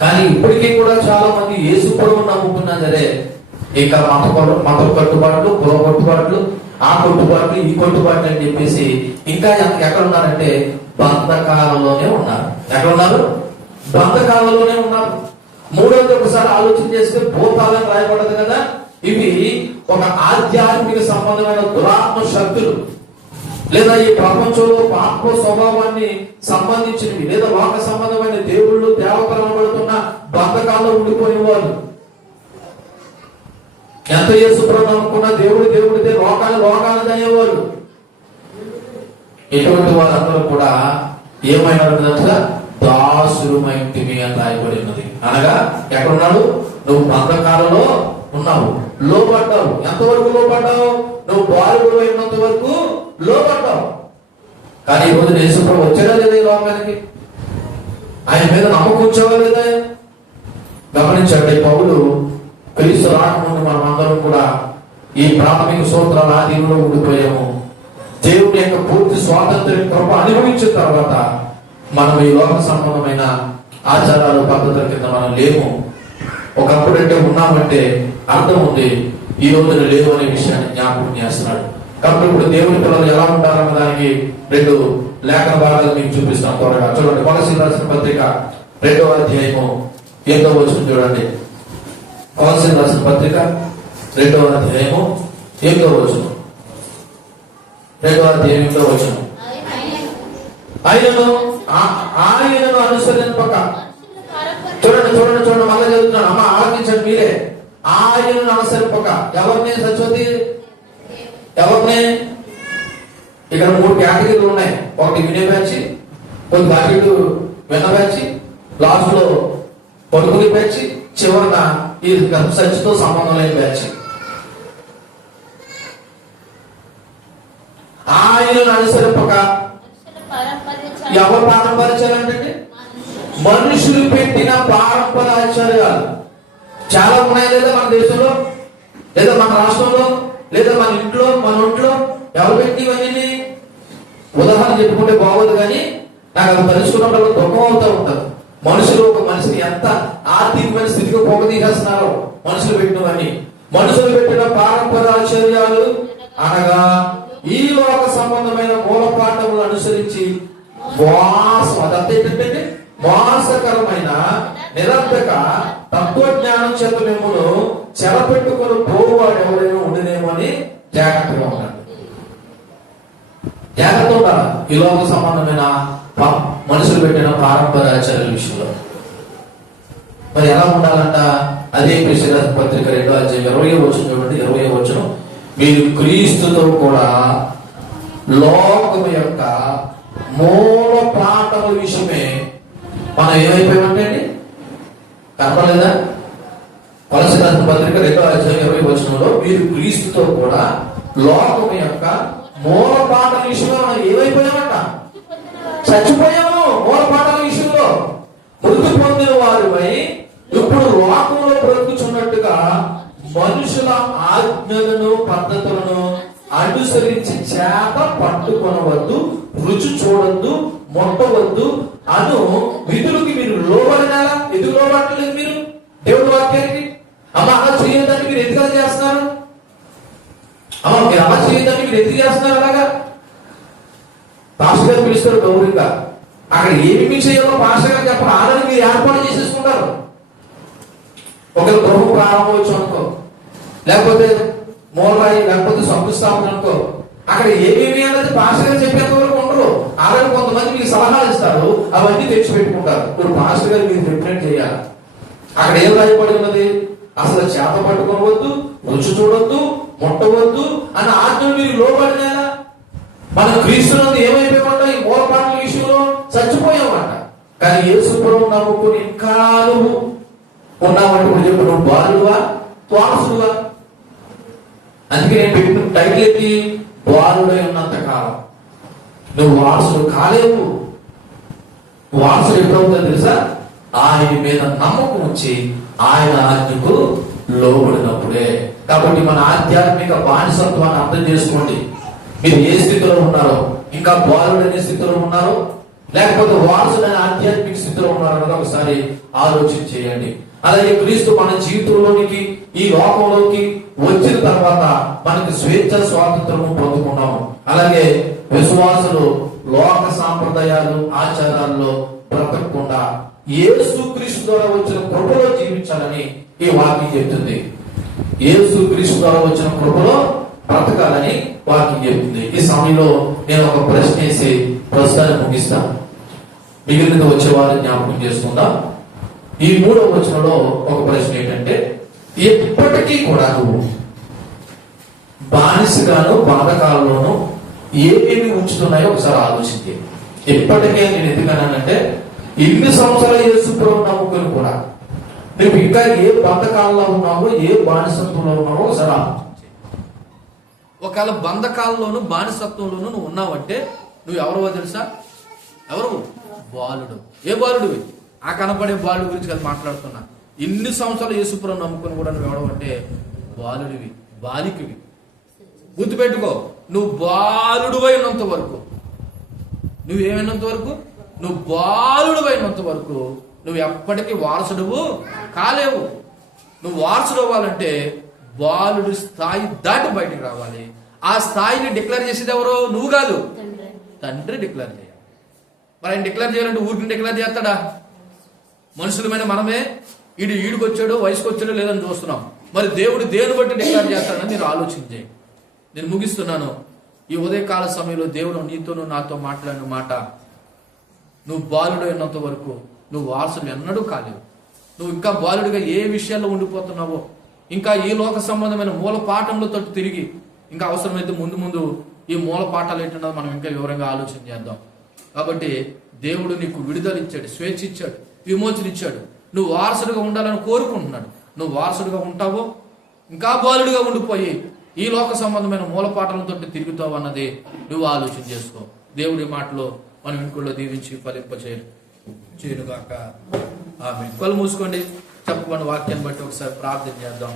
కానీ ఇప్పటికీ కూడా చాలా మంది యేసు ప్రభువును నమ్ముకున్నా సరే ఇంకా మత కట్టుబాట్లు, కుల కట్టుబాట్లు, ఆ కొట్టుబాట్లు, ఈ కొట్టుబాట్లు అని చెప్పేసి ఇంకా ఎక్కడ ఉన్నారంటే బంధకాలంలోనే ఉన్నారు. ఎక్కడ ఉన్నారు? బంధకాలంలోనే ఉన్నారు. మూడోది ఒకసారి ఆలోచన చేస్తే భూతాలను రాయబడదు కదా. ఇవి ఒక ఆధ్యాత్మిక సంబంధమైన దురాత్మ శక్తులు, లేదా ఈ ప్రపంచంలో పాప స్వభావాన్ని సంబంధించినవి, లేదా లోక సంబంధమైన దేవుళ్ళు దేవతలబడుతున్న బంధకాల్లో ఉండిపోయిన వాళ్ళు. ఎంత యేసు ప్రభువును నమ్ముకున్నా దేవుడిదే, లోకాలు దయ్యేవాళ్ళు. ఇటువంటి వారందరూ కూడా ఏమైనా దాసుమైంటివి అని రాయబడి ఉన్నది. అనగా ఎక్కడున్నాడు? నువ్వు బంధకాలలో ఉన్నావు, లోపడ్డావు. ఎంతవరకు లోపడ్డావు? నువ్వు బాలుడు అయినంత వరకు లోపడ్డావు. కానీ ఈరోజు యేసు ప్రభు వచ్చాడా లేదా ఈ లోకానికి? ఆయన మీద నమ్మకం ఉంచావా లేదా? గమనించండి, పౌలు క్రీస్తు రాకముందు మనం అందరం కూడా ఈ ప్రాథమిక సూత్రాల ఆధీనంలో ఉండిపోయాము. దేవుడి యొక్క పూర్తి స్వాతంత్ర్యం కృప అనుభవించిన తర్వాత మనం ఈ లోక సంబంధమైన ఆచారాలు, పద్ధతుల కింద మనం లేము. ఒకప్పుడంటే ఉన్నామంటే అర్థం ఉంది, ఈ రోజున లేవు అనే విషయాన్ని జ్ఞాపకం చేస్తున్నాడు. కాబట్టి ఇప్పుడు దేవుని పిల్లలు ఎలా ఉంటారన్న దానికి 2 లేఖన భాగాలు మీకు చూపిస్తాం త్వరగా. చూడండి, కొలస్సీయులకు రాసిన పత్రిక 2వ అధ్యాయము 8వ వచనం చూడండి. కొలస్సీయులకు రాసిన పత్రిక 2వ అధ్యాయము 8వ వచనం. 2వ అధ్యాయం 8వ వచనం. ఆయనను అనుసరింపక. చూడండి మళ్ళీ చదువుతున్నాను. అమ్మ ఆలోచించండి మీరే. ఆయనను అనుసరింపక. ఎవరిని సత్యవతి? ఎవరిని? ఇక్కడ 3 కేటగిరీలు ఉన్నాయి. ఒకటి వినే బ్యాచ్, కొన్ని అటు విన్న బ్యాచ్, లాస్ట్ లో పడుకుని బ్యాచ్, చివరిన ఈ సత్యతో సంబంధం లేని బ్యాచ్. ఆయనను అనుసరింపక. ఎవరు పారంపర్యాలంటే మనుషులు పెట్టిన పారంపరాచార్యాలు చాలా ఉన్నాయి. లేదా మన దేశంలో, లేదా మన రాష్ట్రంలో, లేదా మన ఇంట్లో, మన ఒంట్లో ఎవరు పెట్టివన్నీ ఉదాహరణ చెప్పుకుంటే బాగోదు, కానీ నాకు అది తెలుసుకున్నప్పుడు దుఃఖం అవుతూ ఉంటారు. మనుషులు ఒక మనిషిని ఎంత ఆర్థికమైన స్థితికి పోగదీసేస్తున్నారో మనుషులు పెట్టినవన్నీ. మనుషులు పెట్టిన పారంపరాచార్యాలు అనగా ఈ లోక సంబంధమైన మూలపాఠములు అనుసరించి అదేంటంటే మోసకరమైన నిరర్ధక తత్వజ్ఞానం చేత మిమ్మల్ని చెరపెట్టుకుని పోవాడు ఎవరైనా ఉండినేమో అని జాగ్రత్తగా ఉన్నాడు. జాగ్రత్త ఉండాలి ఈ లోక సంబంధమైన మనుషులు పెట్టిన పారంపర్యాచార్యుల విషయంలో. మరి ఎలా ఉండాలంట? అదే ప్రేషిత పత్రిక 2వ అధ్యాయం 20వ వచనం చూడండి. 20వ వచనం, మీరు క్రీస్తుతో కూడా లోకము యొక్క మూల పాఠముల విషయమే మనం ఏమైపోయామంటే అండి, కనపడలేదా? కొలస్సీ రాసిన పత్రిక 2వ అధ్యాయం 20వ వచనంలో మీరు క్రీస్తుతో కూడా లోకము యొక్క మూల పాఠం విషయంలో మనం ఏమైపోయామంట? చచ్చిపోయాము. మూల పాఠాల విషయంలో మృతి పొందిన వారిపై ఇప్పుడు లోకంలో బ్రతుకుచున్నట్టుగా మనుషుల ఆజ్ఞలను పద్ధతులను అనుసరించి చేత పట్టుకొనవద్దు, రుచి చూడొద్దు, మొట్టవద్దు అను విధులకి మీరు లోబడినారా? ఎందుకు లోబడలేదు మీరు దేవుడి వాక్యానికి? అమ్మ అలా చేయొద్దని మీరు ఎందుకు చేస్తున్నారు? అమ్మ మీరు అలా చేయొద్దని మీరు ఎందుకు చేస్తున్నారు? అలాగా పాస్టర్ గారు పిలుస్తారు గౌరవంగా, అక్కడ ఏమి చేయాలో పాస్టర్ గారు చెప్పాలి. ఆల్రెడీ మీరు ఏర్పాటు చేసేసుకుంటారు. ఒకరు గృహ ప్రారంభోత్సవం అనుకో, లేకపోతే మూలరాయి, లేకపోతే శంకుస్థాపన అనుకో, అక్కడ ఏమేమి అన్నది పాస్టర్ గారు చెప్పేంత వరకు ఉండరు. ఆల్రెడీ కొంతమంది మీకు సలహాలు ఇస్తారు, అవన్నీ తెచ్చిపెట్టుకుంటారు. ఇప్పుడు పాస్టర్ గారు మీరు రిప్రజెంట్ చేయాలి. అక్కడ ఏం రాయబడి ఉన్నది? అసలు చేత పట్టుకోవద్దు, రుచి చూడొద్దు, ముట్టవద్దు అని ఆజ్ఞలు మీరు లోబడినా మన క్రీస్తునందు ఏమైపోయామంట? ఈ మూలపాఠల విషయంలో చచ్చిపోయామంట. కానీ యేసుప్రభువు నమ్ముకుని ఇంకా నువ్వు ఉన్నావంటే ఇప్పుడు చెప్పు, నువ్వు బాలుడువా వారసుడువా? అందుకే నేను పెట్టిన టైటిల్ ఏంటి? బాలుడై ఉన్నంత కాలం నువ్వు వారసుడు కాలేవు. వారసుడు ఎప్పుడవుతుందో తెలుసా? ఆయన మీద నమ్మకం వచ్చి ఆయన ఆజ్ఞకు లోబడినప్పుడే. కాబట్టి మన ఆధ్యాత్మిక బానిసత్వాన్ని అర్థం చేసుకోండి. మీరు ఏ స్థితిలో ఉన్నారో, ఇంకా బాలుడనే స్థితిలో ఉన్నారో, లేకపోతే వారసుడైన ఆధ్యాత్మిక స్థితిలో ఉన్నారో కదా ఒకసారి ఆలోచన చేయండి. అలాగే క్రీస్తు మన జీవితంలోనికి, ఈ లోకంలోకి వచ్చిన తర్వాత మనకి స్వేచ్ఛ స్వాతంత్రము పొందుకున్నాము. అలాగే విశ్వాసులు లోక సాంప్రదాయాలు ఆచారాల్లో బ్రతకకుండా యేసుక్రీస్తు ద్వారా వచ్చిన కృపలో జీవించాలని ఈ వాక్యం చెప్తుంది. యేసుక్రీస్తు ద్వారా వచ్చిన కృపలో బ్రతకాలని వాక్యం చెప్తుంది. ఈ సమయంలో నేను ఒక ప్రశ్న వేసి ప్రస్తుతాన్ని ముగిస్తాను. మిగిలిన వచ్చే వారిని జ్ఞాపకం చేసుకుందాం. ఈ 3వ వచనంలో ఒక ప్రశ్న ఏంటంటే, ఎప్పటికీ కూడా నువ్వు బానిసగాను బాధకాలంలోనూ ఏమేమి ఉంచుతున్నాయో ఒకసారి ఆలోచించి. ఎప్పటికే నేను ఎందుకన్నానంటే, ఇన్ని సంవత్సరాలు యేసుప్రభువు నమ్ముకుని కూడా నువ్వు ఇంకా ఏ బంధకాలంలో ఉన్నావో, ఏ బానిసత్వంలో ఉన్నావో ఒకసారి ఆలోచించి. ఒకవేళ బంధకాలంలోను బానిసత్వంలోను నువ్వు ఉన్నావంటే నువ్వు ఎవరో తెలుసా? ఎవరు? బాలుడు. ఏ బాలుడు? ఆ కనపడే బాలుడు గురించి కదా మాట్లాడుతున్నా. ఇన్ని సంవత్సరాలు యేసుప్రభువు నమ్ముకుని కూడా నువ్వు ఎవడవంటే బాలుడివి, బాలికవి. గుర్తుపెట్టుకో, నువ్వు బాలుడు అయినంత వరకు, నువ్వేమైనంత వరకు, నువ్వు బాలుడు అయినంత వరకు నువ్వు ఎప్పటికీ వారసుడువు కాలేవు. నువ్వు వారసుడు అవ్వాలంటే బాలుడు స్థాయి దాటి బయటకు రావాలి. ఆ స్థాయిని డిక్లేర్ చేసేది ఎవరో? నువ్వు కాదు, తండ్రి డిక్లేర్ చేయాలి. మరి ఆయన డిక్లేర్ చేయాలంటే ఊరికి డిక్లేర్ చేస్తాడా? మనుషులమైన మనమే ఈడికి వచ్చాడో వయసుకు వచ్చాడో లేదని చూస్తున్నాం. మరి దేవుడు దేని బట్టి డిక్లేర్ చేస్తాడని మీరు ఆలోచించే. నేను ముగిస్తున్నాను. ఈ ఉదయకాల సమయంలో దేవుడు నీతోనూ నాతో మాట్లాడిన మాట, నువ్వు బాలుడు అయినంత వరకు నువ్వు వారసుడు ఎన్నడూ కాలేవు. నువ్వు ఇంకా బాలుడిగా ఏ విషయాల్లో ఉండిపోతున్నావో, ఇంకా ఈ లోక సంబంధమైన మూల పాఠంలో తిరిగి, ఇంకా అవసరమైతే ముందు ఈ మూల పాఠాలు ఏంటన్నది మనం ఇంకా వివరంగా ఆలోచన చేద్దాం. కాబట్టి దేవుడు నీకు విడుదల ఇచ్చాడు, స్వేచ్ఛ ఇచ్చాడు, విమోచన ఇచ్చాడు. నువ్వు వారసుడిగా ఉండాలని కోరుకుంటున్నాడు. నువ్వు వారసుడిగా ఉంటావో, ఇంకా బాలుడిగా ఉండిపోయి ఈ లోక సంబంధమైన మూలపాఠాలతో తిరుగుతావు అన్నది నువ్వు ఆలోచన చేసుకో. దేవుడి మాటలో మనం ఇంట్లో దీవించి ఫలింప చేయనుగాక. ఆమేన్. కళ్ళు మూసుకోండి. చెప్పమని వాక్యాన్ని బట్టి ఒకసారి ప్రార్థన చేద్దాం.